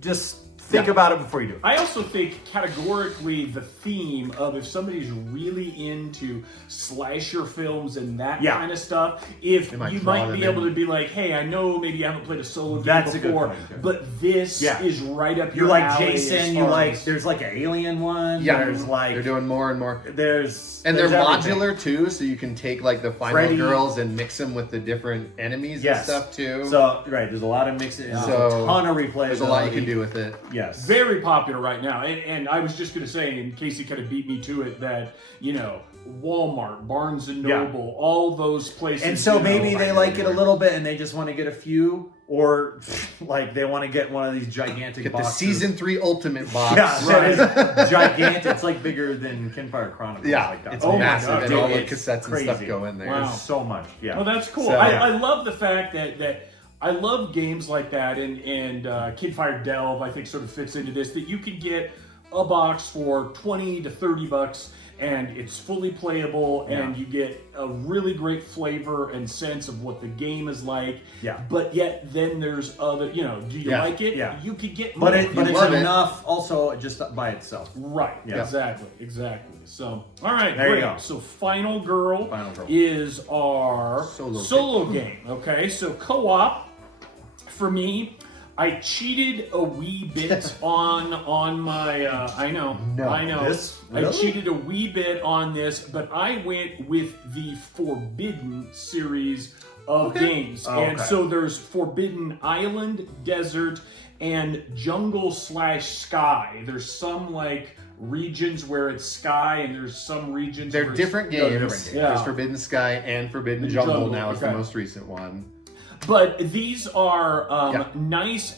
Just think about it before you do it. I also think categorically the theme of if somebody's really into slasher films and that Yeah. kind of stuff, if might you draw might them be able in. to be like, hey, I know maybe you haven't played a solo game That's a good before, point, too. but this Yeah. is right up You your like alley as Jason, you far like, as- there's like an alien one. Yeah. There's like, They're doing more and more. there's And they're everything. modular too, so you can take like the final Freddy. girls and mix them with the different enemies Yes. and stuff too. So, right, there's a lot of mixing, there's So, a ton of replayability. there's a lot you can do with it. Yes. very popular right now. And I was just going to say, in case you kind of beat me to it, that, you know, Walmart, Barnes and Yeah. Noble, all those places. And so you know, maybe they like it a little bit and they just want to get a few, or like they want to get one of these gigantic Get the boxes. season 3 ultimate box. Yeah, that is gigantic. It's like bigger than Kinfire Chronicles. Yeah, like that. it's Oh my massive, God, and dude, all the it's cassettes and stuff crazy. go in there. Wow. There's so much. Yeah. Well, that's cool. So, I love the fact that I love games like that, and Kidfire Delve I think sort of fits into this. That you can get a box for $20 to $30, and it's fully playable, and you get a really great flavor and sense of what the game is like. Yeah. But yet, then there's other, do you like it? Yeah. You could get more. But it's love it. enough also just by itself. Right, Yeah. exactly. So, all right, There you great. go. So, Final Girl, Final Girl. is our Solo game. Okay, so co-op for me. I cheated a wee bit on my. I know. This? I Really? cheated a wee bit on this, but I went with the Forbidden series of games, Oh, and okay. so there's Forbidden Island, Desert, and Jungle/Sky. There's some like regions where it's sky, and there's some regions They're where different it's, games. Yeah. There's Forbidden Sky and Forbidden Jungle Jungle, now is the okay. most recent one. But these are Yeah. nice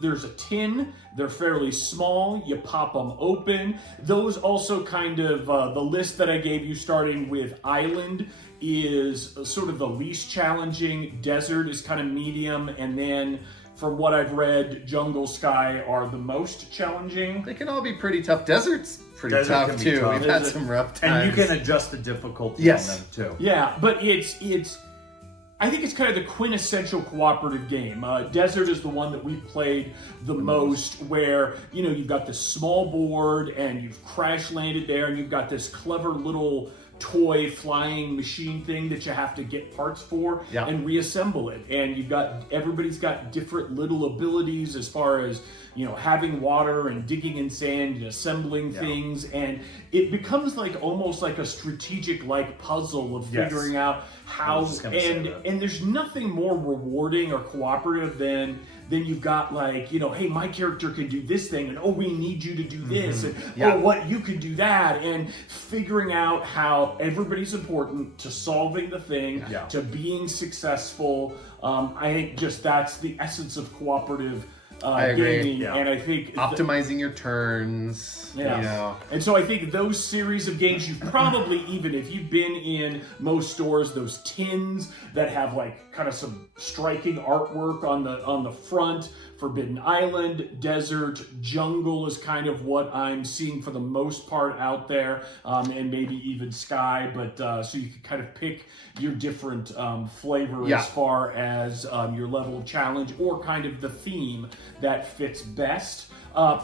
there's a tin. They're fairly small. You pop them open. Those also kind of, the list that I gave you starting with Island is sort of the least challenging. Desert is kind of medium. And then from what I've read, Jungle, Sky are the most challenging. They can all be pretty tough. Desert's pretty Desert tough can be too. tough. We've had Is it? some rough times. And you can adjust the difficulty Yes. on them too. Yeah, but it's I think it's kind of the quintessential cooperative game. Desert is the one that we've played the most, where you've got this small board and you've crash landed there, and you've got this clever little toy flying machine thing that you have to get parts for Yeah. and reassemble it. And everybody's got different little abilities as far as having water and digging in sand and assembling things, and it becomes like almost like a strategic like puzzle of Yes. figuring out how just gonna say that. and there's nothing more rewarding or cooperative than you've got like, hey, my character can do this thing, and we need you to do this, and what you could do that, and figuring out how everybody's important to solving the thing, to being successful. I think just that's the essence of cooperative I agree. gaming, Yeah. and I think optimizing your turns. yeah. And so I think those series of games, you've probably, even if you've been in most stores, those tins that have like kind of some striking artwork on the front. Forbidden Island, Desert, Jungle is kind of what I'm seeing for the most part out there, and maybe even Sky. But so you can kind of pick your different flavor as far as your level of challenge or kind of the theme that fits best.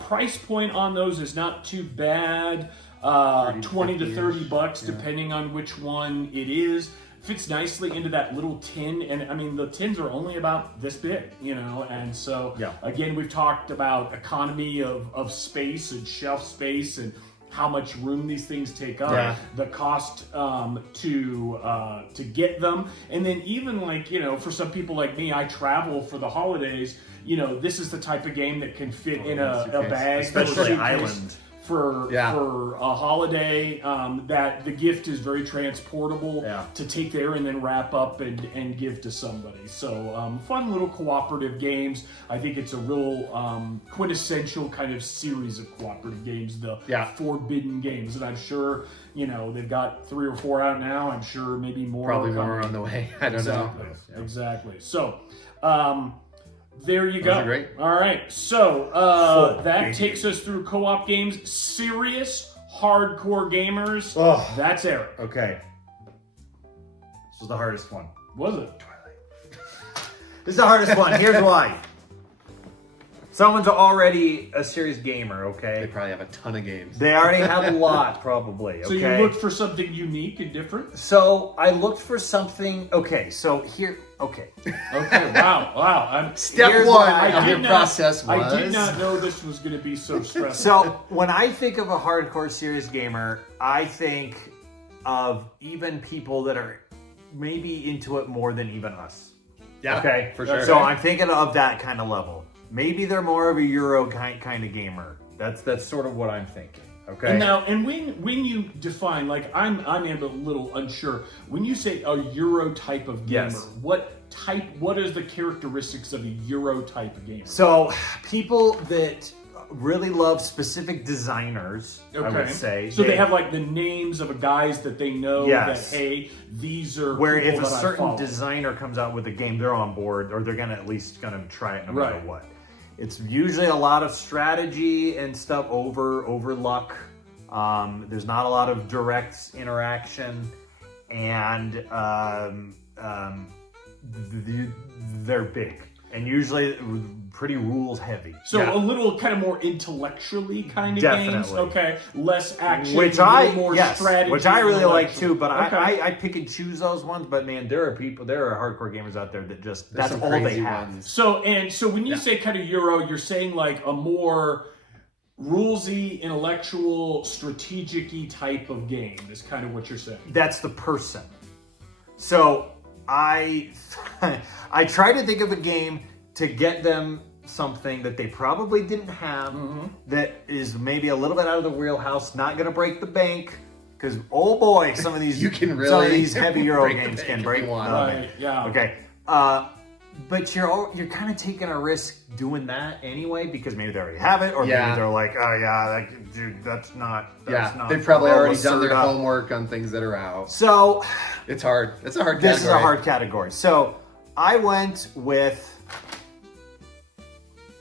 Price point on those is not too bad. 20 to 30 bucks, depending on which one it is. Fits nicely into that little tin, and I mean the tins are only about this big, and so again, we've talked about economy of space and shelf space and how much room these things take up, the cost to get them, and then even like for some people like me, I travel for the holidays. This is the type of game that can fit in a bag, Especially or suitcase Island. for a holiday, that the gift is very transportable to take there and then wrap up and give to somebody. So fun little cooperative games. I think it's a real quintessential kind of series of cooperative games, the Forbidden games. And I'm sure, they've got 3 or 4 out now. I'm sure maybe more. Probably more on the way. I don't know. Exactly. So, there you go. Those are great. All right. So that games. takes us through co-op games. Serious hardcore gamers. Oh. That's Eric. Okay. This was the hardest one. Was it? This is the hardest one. Here's why. Someone's already a serious gamer, They okay? probably have a ton of games. They already have a lot, probably, So okay? you looked for something unique and different? So I looked for something. Okay, so here. Okay. Okay. Wow. Step Here's one why of your process was. I did not know this was going to be so stressful. So when I think of a hardcore serious gamer, I think of even people that are maybe into it more than even us. Yeah, Okay, for sure. So I'm thinking of that kind of level. Maybe they're more of a Euro kind of gamer. That's sort of what I'm thinking. Okay. And now, and when you define, like I'm a little unsure. When you say a Euro type of gamer, Yes. what is the characteristics of a Euro type of gamer? So people that really love specific designers, I would say. So they have like the names of guys that they know Yes. that, hey, these are where people if a that I certain follow. designer comes out with a game, they're on board, or they're gonna at least gonna try it no matter Right. what. It's usually a lot of strategy and stuff over luck. There's not a lot of direct interaction, and they're big and usually pretty rules heavy. So Yeah. a little kind of more intellectually kind of Definitely. games. Okay, less action, Which a I little more strategy, which I really like intellectual. too. But Okay. I pick and choose those ones. But man, there are hardcore gamers out there that just There's that's some all they crazy have. ones. So when you say kind of Euro, you're saying like a more rulesy, intellectual, strategic-y type of game is kind of what you're saying. That's the person. So I I try to think of a game to get them something that they probably didn't have that is maybe a little bit out of the wheelhouse, not going to break the bank. Because oh boy, some of these You can some really of these heavy Euro break the games bank can if break. you want. the Right, bank. yeah. Okay. But you're kind of taking a risk doing that anyway because maybe they already have it, or Yeah. maybe they're like, oh yeah, dude, that's not. Not They've probably well already done their asserted. homework on things that are out. So It's hard. It's a hard this is a category. hard category. So I went with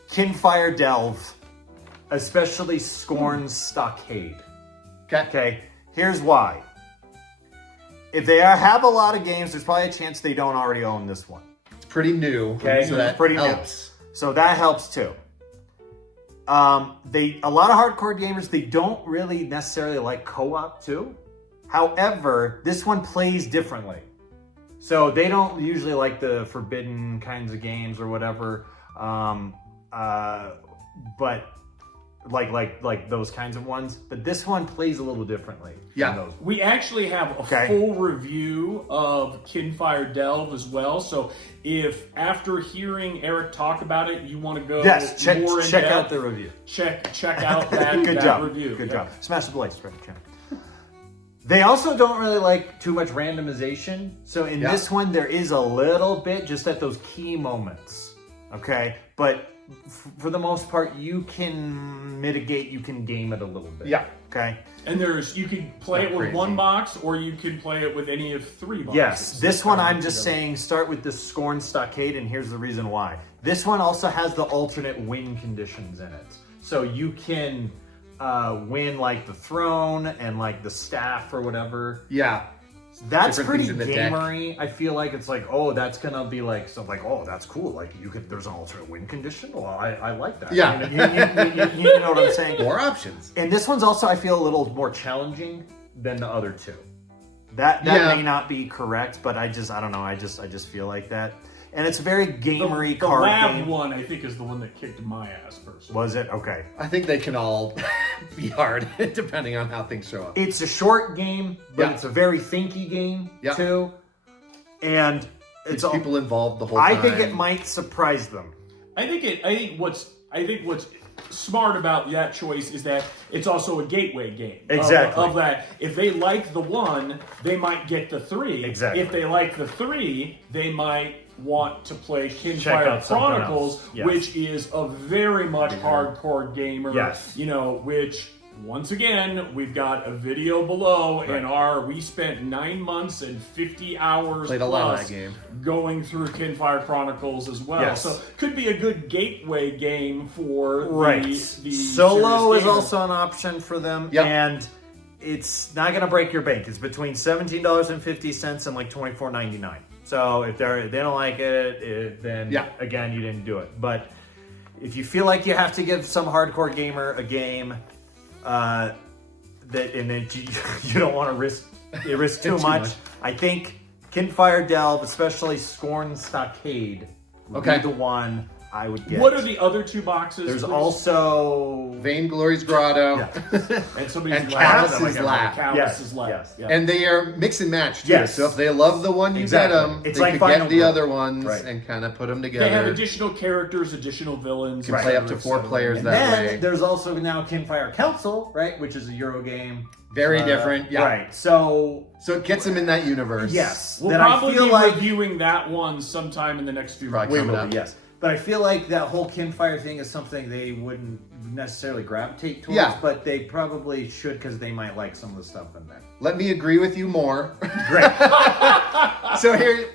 Kinfire Delve, especially Scorn's Stockade. Okay, here's why. If they have a lot of games, there's probably a chance they don't already own this one. It's pretty new. Okay, so that pretty new. helps. So that helps too. A lot of hardcore gamers, they don't really necessarily like co-op too. However, this one plays differently. So they don't usually like the forbidden kinds of games or whatever. But like those kinds of ones. But this one plays a little differently. Yeah. Than those. We actually have a Okay. full review of Kinfire Delve as well. So if after hearing Eric talk about it, you want to go Yes, check more in out depth, the review. check out that, Good that job. review. Good Yeah. job. Smash the blaze, right? They also don't really like too much randomization. So in Yeah. this one, there is a little bit just at those key moments. Okay? But for the most part, you can mitigate, you can game it a little bit. Yeah. Okay? And you can play Not it with crazy. one box, or you can play it with any of three boxes. Yes. This one, I'm just together. saying, start with the Scorn Stockade, and here's the reason why. This one also has the alternate win conditions in it. So you can win like the throne and like the staff or whatever. Yeah. That's Different pretty things in the deck. gamery. I feel like it's like, oh, that's gonna be like something like, oh, that's cool. Like there's an alternate win condition. Well, I like that. Yeah. You know what I'm saying. More options. And this one's also, I feel, a little more challenging than the other two. That Yeah. may not be correct, but I don't know. I just feel like that. And it's a very gamery The card lab game. one, I think, is the one that kicked my ass personally. Was it? Okay. I think they can all be hard depending on how things show up. It's a short game, but Yeah. it's a very thinky game Yeah. too. And It's all- people involved the whole I time. think it might surprise them. I think what's smart about that choice is that it's also a gateway game. Exactly. Of that, if they like the one, they might get the three. Exactly. If they like the three, they might want to play Check Kinfire out something Chronicles, else. Yes. which is a very much hardcore gamer. Yes. Which once again, we've got a video below, and we spent 9 months and 50 hours Played a lot of plus that game. going through Kinfire Chronicles as well. Yes. So could be a good gateway game for Right. the Solo serious is gamer. also an option for them. Yep. And it's not going to break your bank. It's between $17.50 and like $24.99. So if they don't like it, then Yeah. again, you didn't do it. But if you feel like you have to give some hardcore gamer a game you don't want to risk too Too much, much. I think Kinfire Delve, especially Scorn Stockade, would Okay. be the one I would get. What are the other two boxes? There's please? also Vainglory's Grotto. Yeah. and somebody's and lab. Callus's lab. Callus's lab. Yes. Yeah. And they are mix and match too. Yes. So if they love the one, you Exactly. get them. It's they like could Final get the Girl. other ones Right. and kind of put them they together. have additional characters, additional villains. You can play up to etc., 4 etc. players And that then way. there's also now Kinfire Council, right, which is a Euro game. Very different. Yeah. Right. So So it gets them in that universe. yes, We'll that probably I feel be like reviewing that one sometime in the next few Right. months. we coming will, up. yes. But I feel like that whole Kinfire thing is something they wouldn't necessarily gravitate towards, Yeah. but they probably should because they might like some of the stuff in there. Let me agree with you more. Great.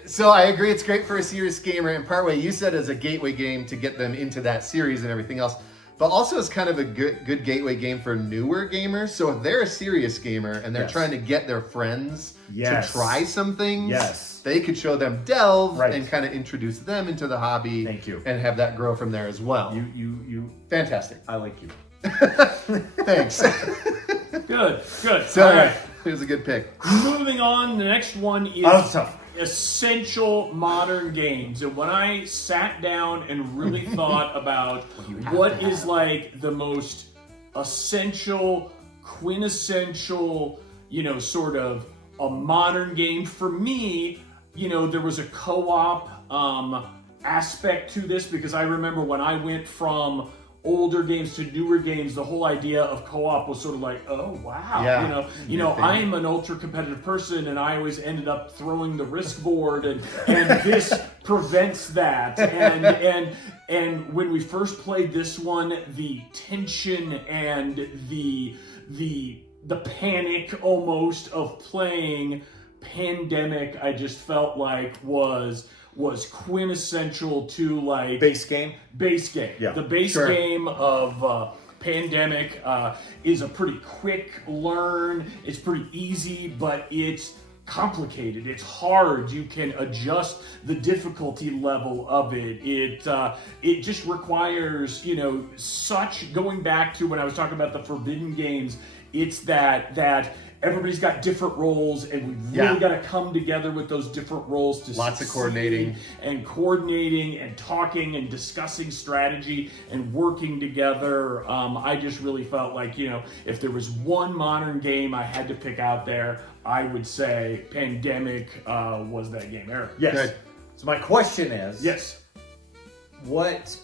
So I agree it's great for a serious gamer. And partway, you said as a gateway game to get them into that series and everything else. but also it's kind of a good gateway game for newer gamers. So if they're a serious gamer and they're Yes. trying to get their friends Yes. to try some things, Yes. they could show them Delve Right. and kind of introduce them into the hobby. Thank you. And have that grow from there as well. You. Fantastic. I like you. Thanks. Good. So All right. it was a good pick. Moving on, the next one is Oh, it's tough. essential modern games. And when I sat down and really thought about what is like the most essential, quintessential, sort of a modern game for me, there was a co-op aspect to this, because I remember when I went from older games to newer games, the whole idea of co-op was sort of like, oh wow, Yeah. I'm an ultra competitive person, and I always ended up throwing the risk board, and this prevents that. And when we first played this one, the tension and the panic almost of playing Pandemic, I just felt like was quintessential to like Base game. Yeah. The base Sure. game of Pandemic is a pretty quick learn. It's pretty easy, but it's complicated. It's hard. You can adjust the difficulty level of it. It just requires, such, going back to when I was talking about the Forbidden games, it's that everybody's got different roles, and we really got to come together with those different roles to Lots of succeed, and coordinating and talking and discussing strategy and working together. I just really felt like, if there was one modern game I had to pick out there, I would say Pandemic was that game. Eric? Yes. Good. So my question is, Yes. what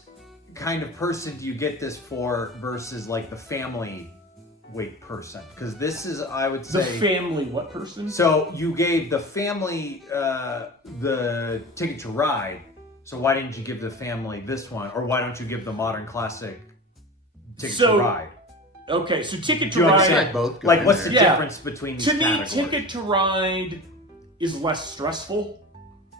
kind of person do you get this for versus like the family weight person? Because this is, I would The say, family what person? so you gave the family the Ticket to Ride. So why didn't you give the family this one, or why don't you give the modern classic Ticket to Ride? Okay, so Ticket Do to you Ride. understand? both go Like, in what's there. the Yeah. difference between these To me, categories? Ticket to Ride is less stressful.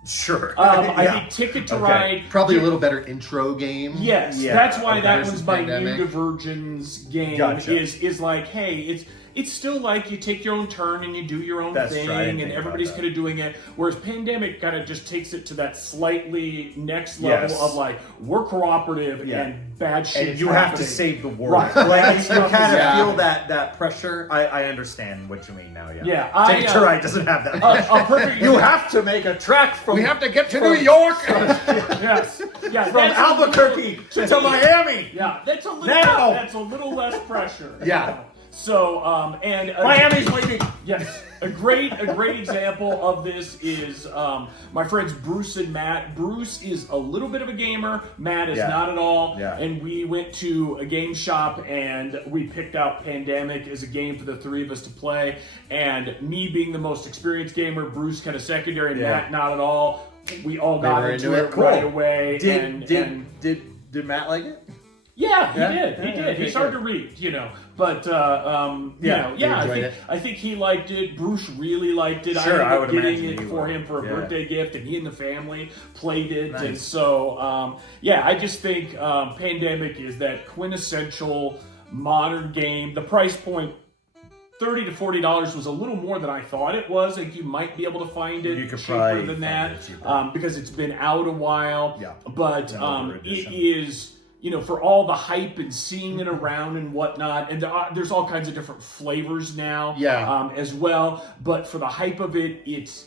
Sure. I Yeah. think Ticket to Okay. Ride. Probably a little better intro game. Yes, Yeah, that's why okay. that Versus one's my Pandemic. New Divergence game. Gotcha. Is like, hey, it's still like you take your own turn and you do your own That's thing, true. I didn't and think everybody's about that. kind of doing it. Whereas Pandemic kind of just takes it to that slightly next level Yes. of like, we're cooperative Yeah. and bad shit. And you have to save the world. Right. Like, you kind of Yeah. feel that pressure. I understand what you mean now. Yeah. Yeah, Ticket to Ride doesn't have that. A perfect You have to make a track from We have to get to New York. yes, yeah, from that's a Albuquerque little- to Miami. Yeah, that's a little. Now! That's a little less pressure. Yeah. So, and Miami's waiting. yes, a great example of this is my friends Bruce and Matt. Bruce is a little bit of a gamer. Matt is Yeah. not at all. Yeah. And we went to a game shop and we picked out Pandemic as a game for the three of us to play. And me being the most experienced gamer, Bruce kind of secondary, and Yeah. Matt not at all. We all They got were into into it it. right Cool. away. Did Matt like it? Yeah, he Yeah? did. He Yeah, did. okay, He's hard good. to read, but Yeah, they I enjoyed think it. I think he liked it. Bruce really liked it. Sure, I I ended would up getting imagine it he for would. him for a Yeah. birthday gift, and he and the family played it. And Nice. so, I just think Pandemic is that quintessential modern game. The price point. $30 to $40 was a little more than I thought it was. Like you might be able to find it You could cheaper probably than find that it cheaper. because it's been out a while. Yeah. But An older it edition. is, for all the hype and seeing it around and whatnot, and there's all kinds of different flavors now, Yeah. as well. But for the hype of it, it's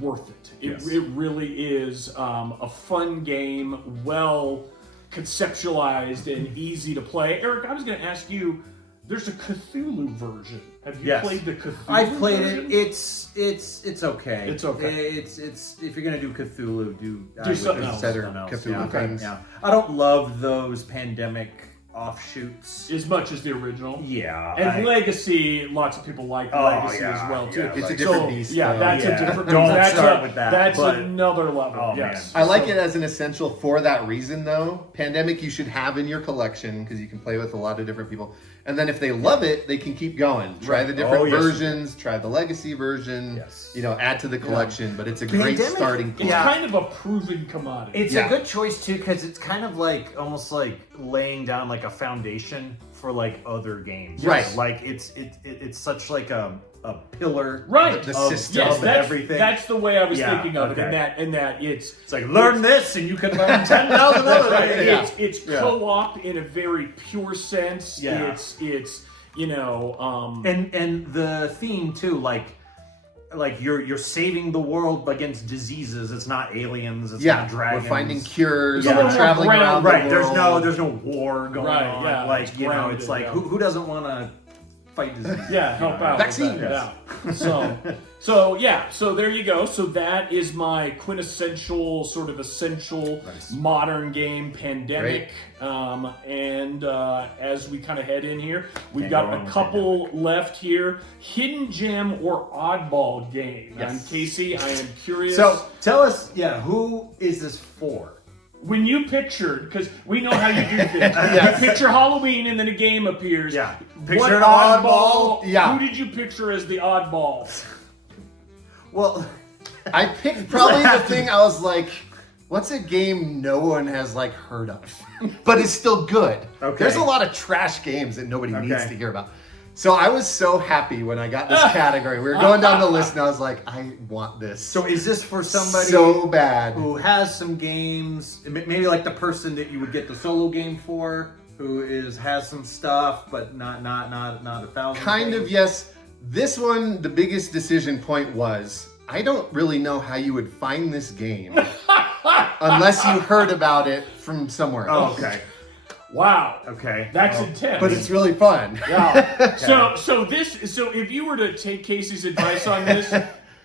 worth it. Yes. It really is a fun game, well conceptualized and easy to play. Eric, I was going to ask you. There's a Cthulhu version. Have you Yes. played the Cthulhu? I've played version? it. It's okay. It's okay. It's if you're gonna do Cthulhu, I Do would something else. Consider something else. Cthulhu Yeah. things. Yeah. I don't love those Pandemic offshoots. as much as the original. Yeah. And Legacy, lots of people like Oh, Legacy yeah, as well too. yeah, It's a like- different So, beast. Yeah, though. that's Yeah. a different. Don't that's start with that, That's but- another level. Oh, yes, man. I like So- it as an essential for that reason, though. Pandemic you should have in your collection because you can play with a lot of different people. And then if they love it, they can keep going. Try Right. the different Oh, yes. versions, try the legacy version, Yes. add to the collection. But it's a great Pandemic- starting It's point. Yeah. kind of a proven commodity. It's Yeah. a good choice too because it's kind of like almost like laying down like a foundation for like other games. Right. Like it's such like a pillar. Right. The of- system Yes, of that's, everything. that's the way I was Yeah, thinking of it. okay. And that it's It's like learn this and you can learn 10,000 other That's right. things. It's Yeah. co-op in a very pure sense. Yeah. It's you know And the theme too, like you're saving the world against diseases. It's not aliens. It's not We're dragons. finding cures. Yeah. We're traveling Ground- around Right. the world. There's no war going Right, on. yeah, Like it's you know, grounded, it's like yeah. who doesn't want to fight disease? yeah, help out. Vaccines. Yeah. So yeah, so there you go. So that is my quintessential sort of essential modern game, Pandemic. And as we kind of head in here, we've Can't go got wrong a with couple left here. Hidden gem or oddball game. Yes. I'm Casey. I am curious. So tell us, who is this for? when you pictured, because we know how you do things. Yes. You picture Halloween and then a game appears. Yeah. What Picture an oddball? oddball. Yeah. Who did you picture as the oddball? Well, I picked probably the thing I was like, what's a game no one has like heard of, but is still good? Okay. There's a lot of trash games that nobody needs Okay. to hear about. So I was so happy when I got this category. We were going down the list and I was like, I want this so is this for somebody so bad. who has some games, maybe like the person that you would get the solo game for, who has some stuff, but not 1,000. Kind of, things? yes. This one, the biggest decision point was, I don't really know how you would find this game unless you heard about it from somewhere Oh, else. okay. Wow. Okay. That's Oh. intense. But it's really fun. Wow. So if you were to take Casey's advice on this,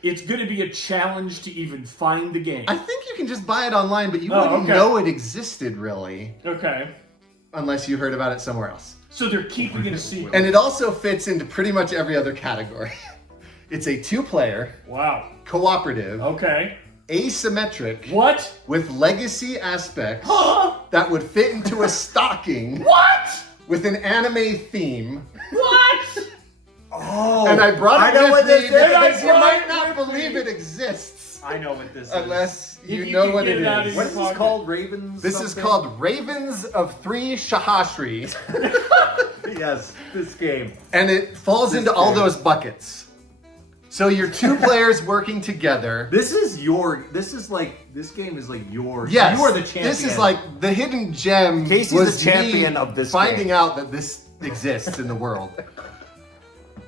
it's going to be a challenge to even find the game. I think you can just buy it online, but you Oh, wouldn't okay. know it existed really Okay. unless you heard about it somewhere else. So they're keeping it a secret. And it also fits into pretty much every other category. It's a 2-player, Wow. cooperative, Okay. asymmetric, What? with legacy aspects Huh? that would fit into a stocking What? with an anime theme. What? Oh, And I brought it know with what me this is. because you brought might it not with believe me. it exists I know what this is. unless If you you know can what get it it out of is. your What is this called? Ravens? This is something? called Ravens of 3 Shahashri, Yes, this game. and it falls into all those buckets. So you're 2 players working together. This game is like yours. Yes, You are the champion. This is like the hidden gem. Casey's was the champion me of this finding game. out that this exists in the world.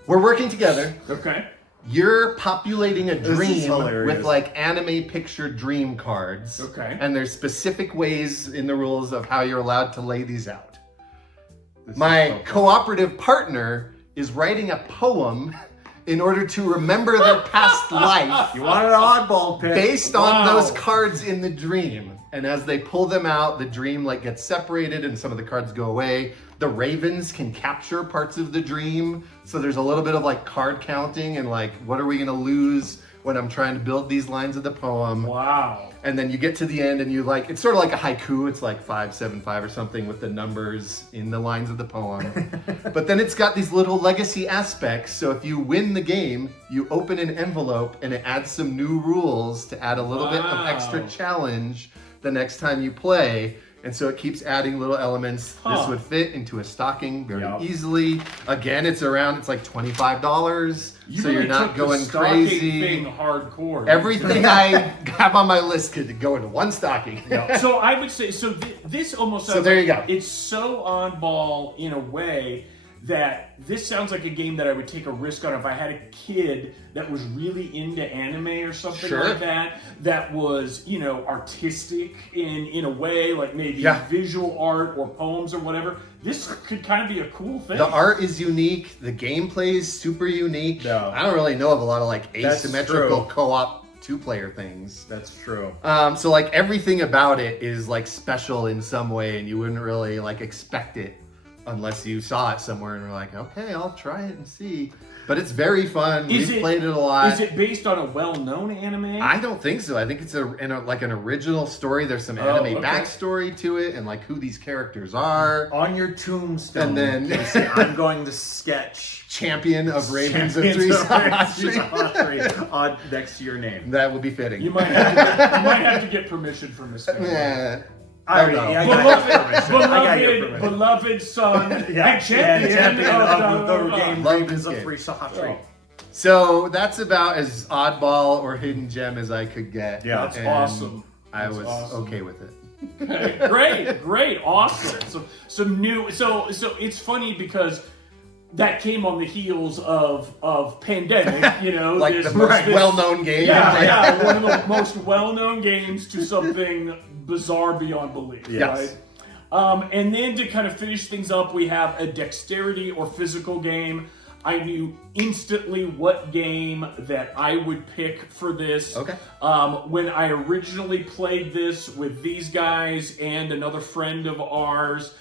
We're working together. Okay. You're populating a is dream hilarious. with like anime picture dream cards. Okay. And there's specific ways in the rules of how you're allowed to lay these out. My cooperative partner is writing a poem in order to remember their past life You wanted an oddball pick. based Wow. on those cards in the dream. And as they pull them out, the dream like gets separated and some of the cards go away. The ravens can capture parts of the dream. So there's a little bit of like card counting and like, what are we gonna lose when I'm trying to build these lines of the poem? Wow. And then you get to the end and you like, it's sort of like a haiku. It's like 575 or something with the numbers in the lines of the poem. But then it's got these little legacy aspects. So if you win the game, you open an envelope and it adds some new rules to add a little bit of Wow. extra challenge the next time you play. And so it keeps adding little elements. This Huh. would fit into a stocking very Yup. easily. Again, it's like $25. You so really you're not took the going stocking crazy. thing hardcore. Everything I have on my list could go into one stocking. So I would say, this almost sounds So there like you go. It's so on ball in a way that this sounds like a game that I would take a risk on if I had a kid that was really into anime or something Sure. like that, that was, artistic in a way, like maybe Yeah. visual art or poems or whatever. This could kind of be a cool thing. The art is unique. The gameplay is super unique. No. I don't really know of a lot of like That's asymmetrical true. co-op 2-player things. That's true. So like everything about it is like special in some way, and you wouldn't really like expect it unless you saw it somewhere and were like, okay, I'll try it and see. But it's very fun. We've played it a lot. Is it based on a well-known anime? I don't think so. I think it's like an original story. There's some anime backstory to it and like who these characters are. On your tombstone, And then you say, I'm going to sketch champion of Ravens of Champions Three of Ravens Sahasri. Sahasri on next to your name. That would be fitting. You might have to get permission from this guy. Yeah. I don't know. I got your permission. Beloved son, and champion, champion of the of game Love Ravens this of game. Three Sahasri. So that's about as oddball or hidden gem as I could get. Yeah. That's And awesome. I That's was awesome. okay with it. Great, awesome. So some new. So it's funny because that came on the heels of pandemic. You know, Like the most well-known game. Yeah, one of the most well-known games to something bizarre beyond belief. Yes. Right? And then to kind of finish things up, we have a dexterity or physical game. I knew instantly what game that I would pick for this. Okay. When I originally played this with these guys and another friend of ours,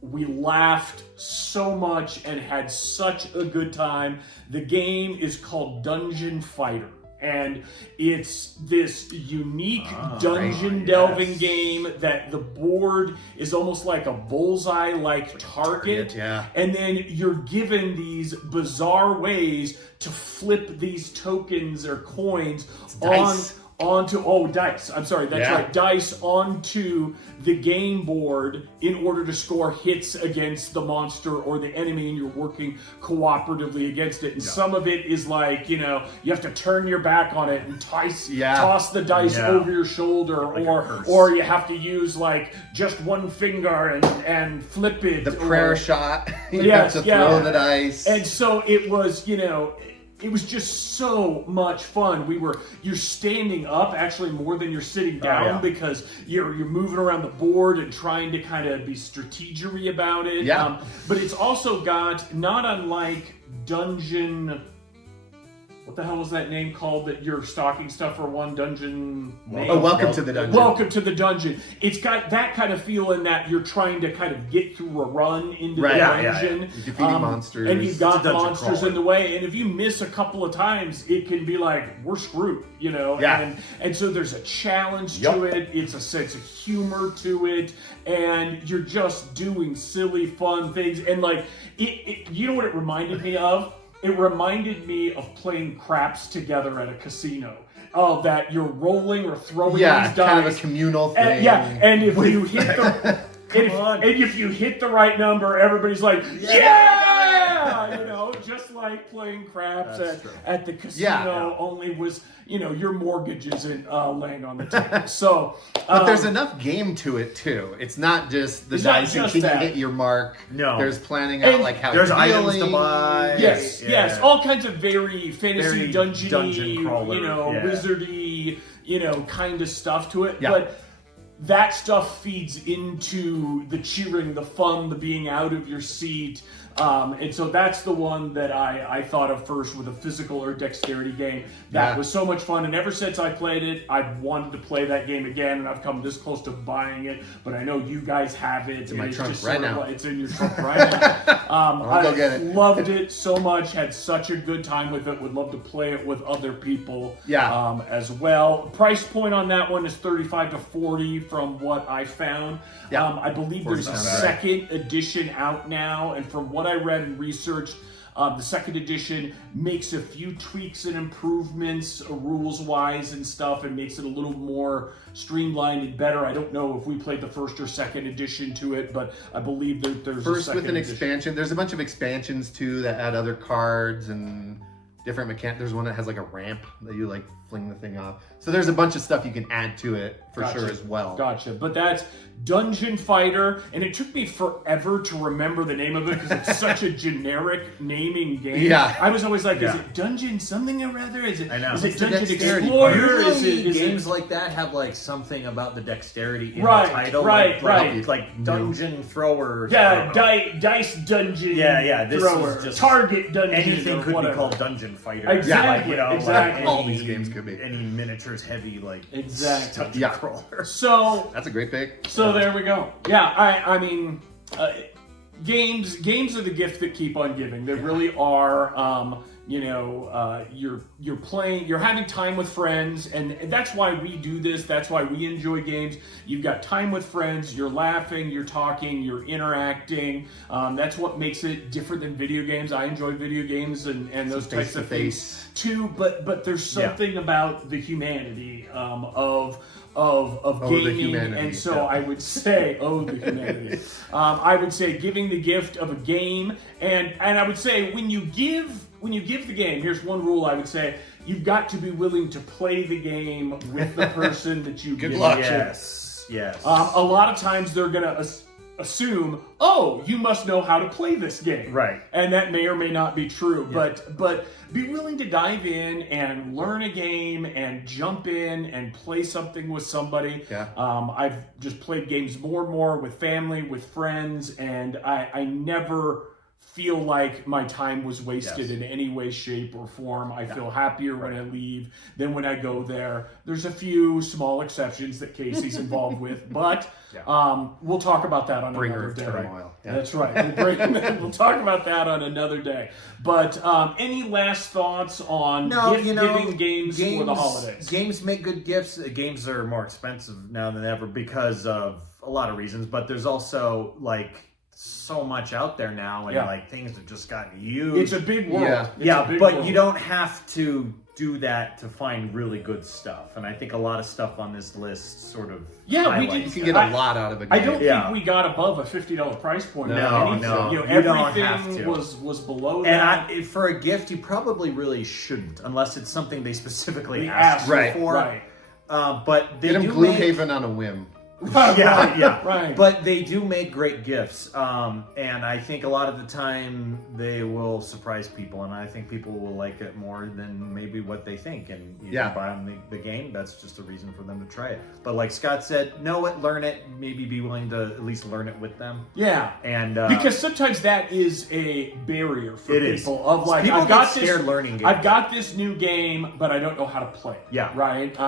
we laughed so much and had such a good time. The game is called Dungeon Fighter. And it's this unique dungeon delving game that the board is almost like a bullseye-like target. Yeah. And then you're given these bizarre ways to flip these tokens or coins onto dice. I'm sorry, that's right. Dice onto the game board in order to score hits against the monster or the enemy, and you're working cooperatively against it. And some of it is like, you have to turn your back on it and toss the dice over your shoulder, or you have to use like just one finger and flip it. The prayer shot. You Yes, have to throw the dice. And so it was, it was just so much fun. You're standing up actually more than you're sitting down because you're moving around the board and trying to kind of be strategery about it. Yeah. But it's also got, not unlike Dungeon, what the hell was that name called that your stocking stuffer one? Welcome to the Dungeon. Welcome to the Dungeon. It's got that kind of feel in that you're trying to kind of get through a run into the dungeon. You're defeating monsters. And you've got It's a dungeon monsters crawler. in the way. And if you miss a couple of times, it can be like, we're screwed, Yeah. And so there's a challenge to it. It's a sense of humor to it. And you're just doing silly, fun things. And like, you know what it reminded me of? It reminded me of playing craps together at a casino. That you're rolling or throwing these dice. kind of a communal thing. And if you hit the if you hit the right number, everybody's like, just like playing craps at the casino. Only was your mortgage isn't laying on the table. So, but there's enough game to it too. It's not just the It's not dice and just can you that. hit your mark. No. There's planning out And like how There's you're items to dealing. buy. Yes, all kinds of very fantasy, Very dungeon-y, dungeon crawler, wizardy, kind of stuff to it. Yeah. But that stuff feeds into the cheering, the fun, the being out of your seat. And so that's the one that I thought of first with a physical or dexterity game. That was so much fun. And ever since I played it, I've wanted to play that game again. And I've come this close to buying it. But I know you guys have it. It's in my trunk just right sort of now. like- it's in your trunk right now. I'll go get it. Loved it so much. Had such a good time with it. Would love to play it with other people. As well. Price point on that one is $35 to $40 from what I found. I believe there's a second edition out now, and from what I read and researched, the second edition makes a few tweaks and improvements rules-wise and stuff, and makes it a little more streamlined and better. I don't know if we played the first or second edition to it, but I believe that there's a First second with an edition. expansion. There's a bunch of expansions too that add other cards and different mechanics. There's one that has like a ramp that you like fling the thing off. So there's a bunch of stuff you can add to it for sure as well. Gotcha. But that's Dungeon Fighter, and it took me forever to remember the name of it because it's such a generic naming game. Yeah. I was always like, is it Dungeon something or other? Is it? I know. Is it It's the Dungeon dexterity Explorer? part. Usually Is it- games like that have like something about the dexterity in Right, the title. right. Like dungeon throwers. Yeah, dice dungeon. Yeah, this thrower, is just target dungeon. anything or could whatever. be called dungeon fighter. Exactly, Like, exactly. All these games could be. Any miniatures heavy like Exactly. dungeon crawler. So That's a great pick. there we go. Yeah, I mean, games are the gift that keep on giving. They really are. You're playing, you're having time with friends, and that's why we do this. That's why we enjoy games. You've got time with friends. You're laughing, you're talking, you're interacting. That's what makes it different than video games. I enjoy video games and those types of things too. But there's something about the humanity of gaming, and so I would say, the humanity. I would say giving the gift of a game, and I would say when you give the game, here's one rule I would say: you've got to be willing to play the game with the person that you give luck. it to. Yes. A lot of times they're gonna assume, oh, you must know how to play this game, Right. And that may or may not be true. Yeah. But be willing to dive in and learn a game and jump in and play something with somebody. Yeah. I've just played games more and more with family, with friends, and I never feel like my time was wasted in any way, shape, or form. I feel happier when I leave than when I go there. There's a few small exceptions that Casey's involved with, but we'll talk about that on another day. Turmoil. Yeah. That's right. We'll talk about that on another day. But any last thoughts on giving games for the holidays? Games make good gifts. Games are more expensive now than ever because of a lot of reasons, but there's also so much out there now, and things have just gotten huge. It's a big world. But you don't have to do that to find really good stuff, and I think a lot of stuff on this list sort of you can get a lot out of a game. I don't think we got above a $50 price point. No. You everything don't have to. was below that. And for a gift, you probably really shouldn't, unless it's something they specifically asked you for. Right. But they Get them do Gloomhaven on a whim. Right. But they do make great gifts, and I think a lot of the time they will surprise people, and I think people will like it more than maybe what they think. And you can buy them the game. That's just a reason for them to try it. But like Scott said, know it, learn it, maybe be willing to at least learn it with them. Yeah, and because sometimes that is a barrier for people. Of people I've got scared learning games. I've got this new game, but I don't know how to play it. Yeah. Right.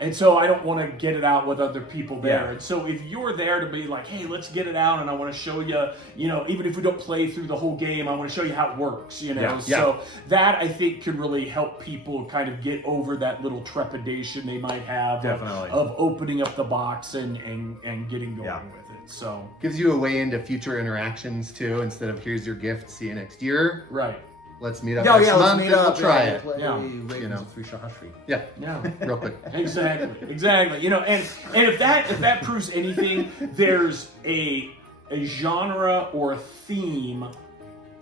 And so I don't want to get it out with other people there. And so if you're there to be like, hey, let's get it out, and I want to show you, even if we don't play through the whole game, I want to show you how it works, So that, I think, can really help people kind of get over that little trepidation they might have of opening up the box and getting going with it. So gives you a way into future interactions too, instead of here's your gift, see you next year. Right. Let's meet up next month and we'll try it. Real quick. Exactly. And if that proves anything, there's a genre or a theme.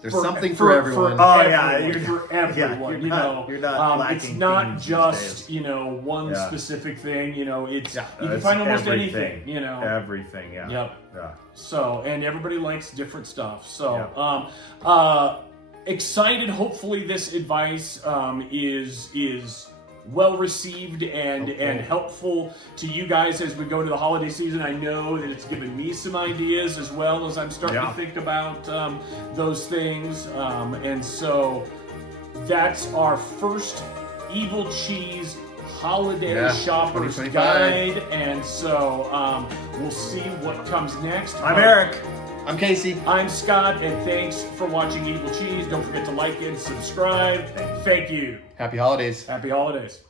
There's something for everyone. For everyone. You're not lacking. It's not themes just these days. one specific thing. It's you can find almost anything. Everything. Yeah. Yep. Yeah. So, and everybody likes different stuff. So, excited. Hopefully, this advice is well received and helpful to you guys as we go to the holiday season. I know that it's given me some ideas as well as I'm starting to think about those things. And so that's our first Evil Cheese holiday shopper's guide. And so we'll see what comes next. I'm Eric. I'm Casey. I'm Scott, and thanks for watching Evil Cheese. Don't forget to like and subscribe. Thank you. Happy holidays. Happy holidays.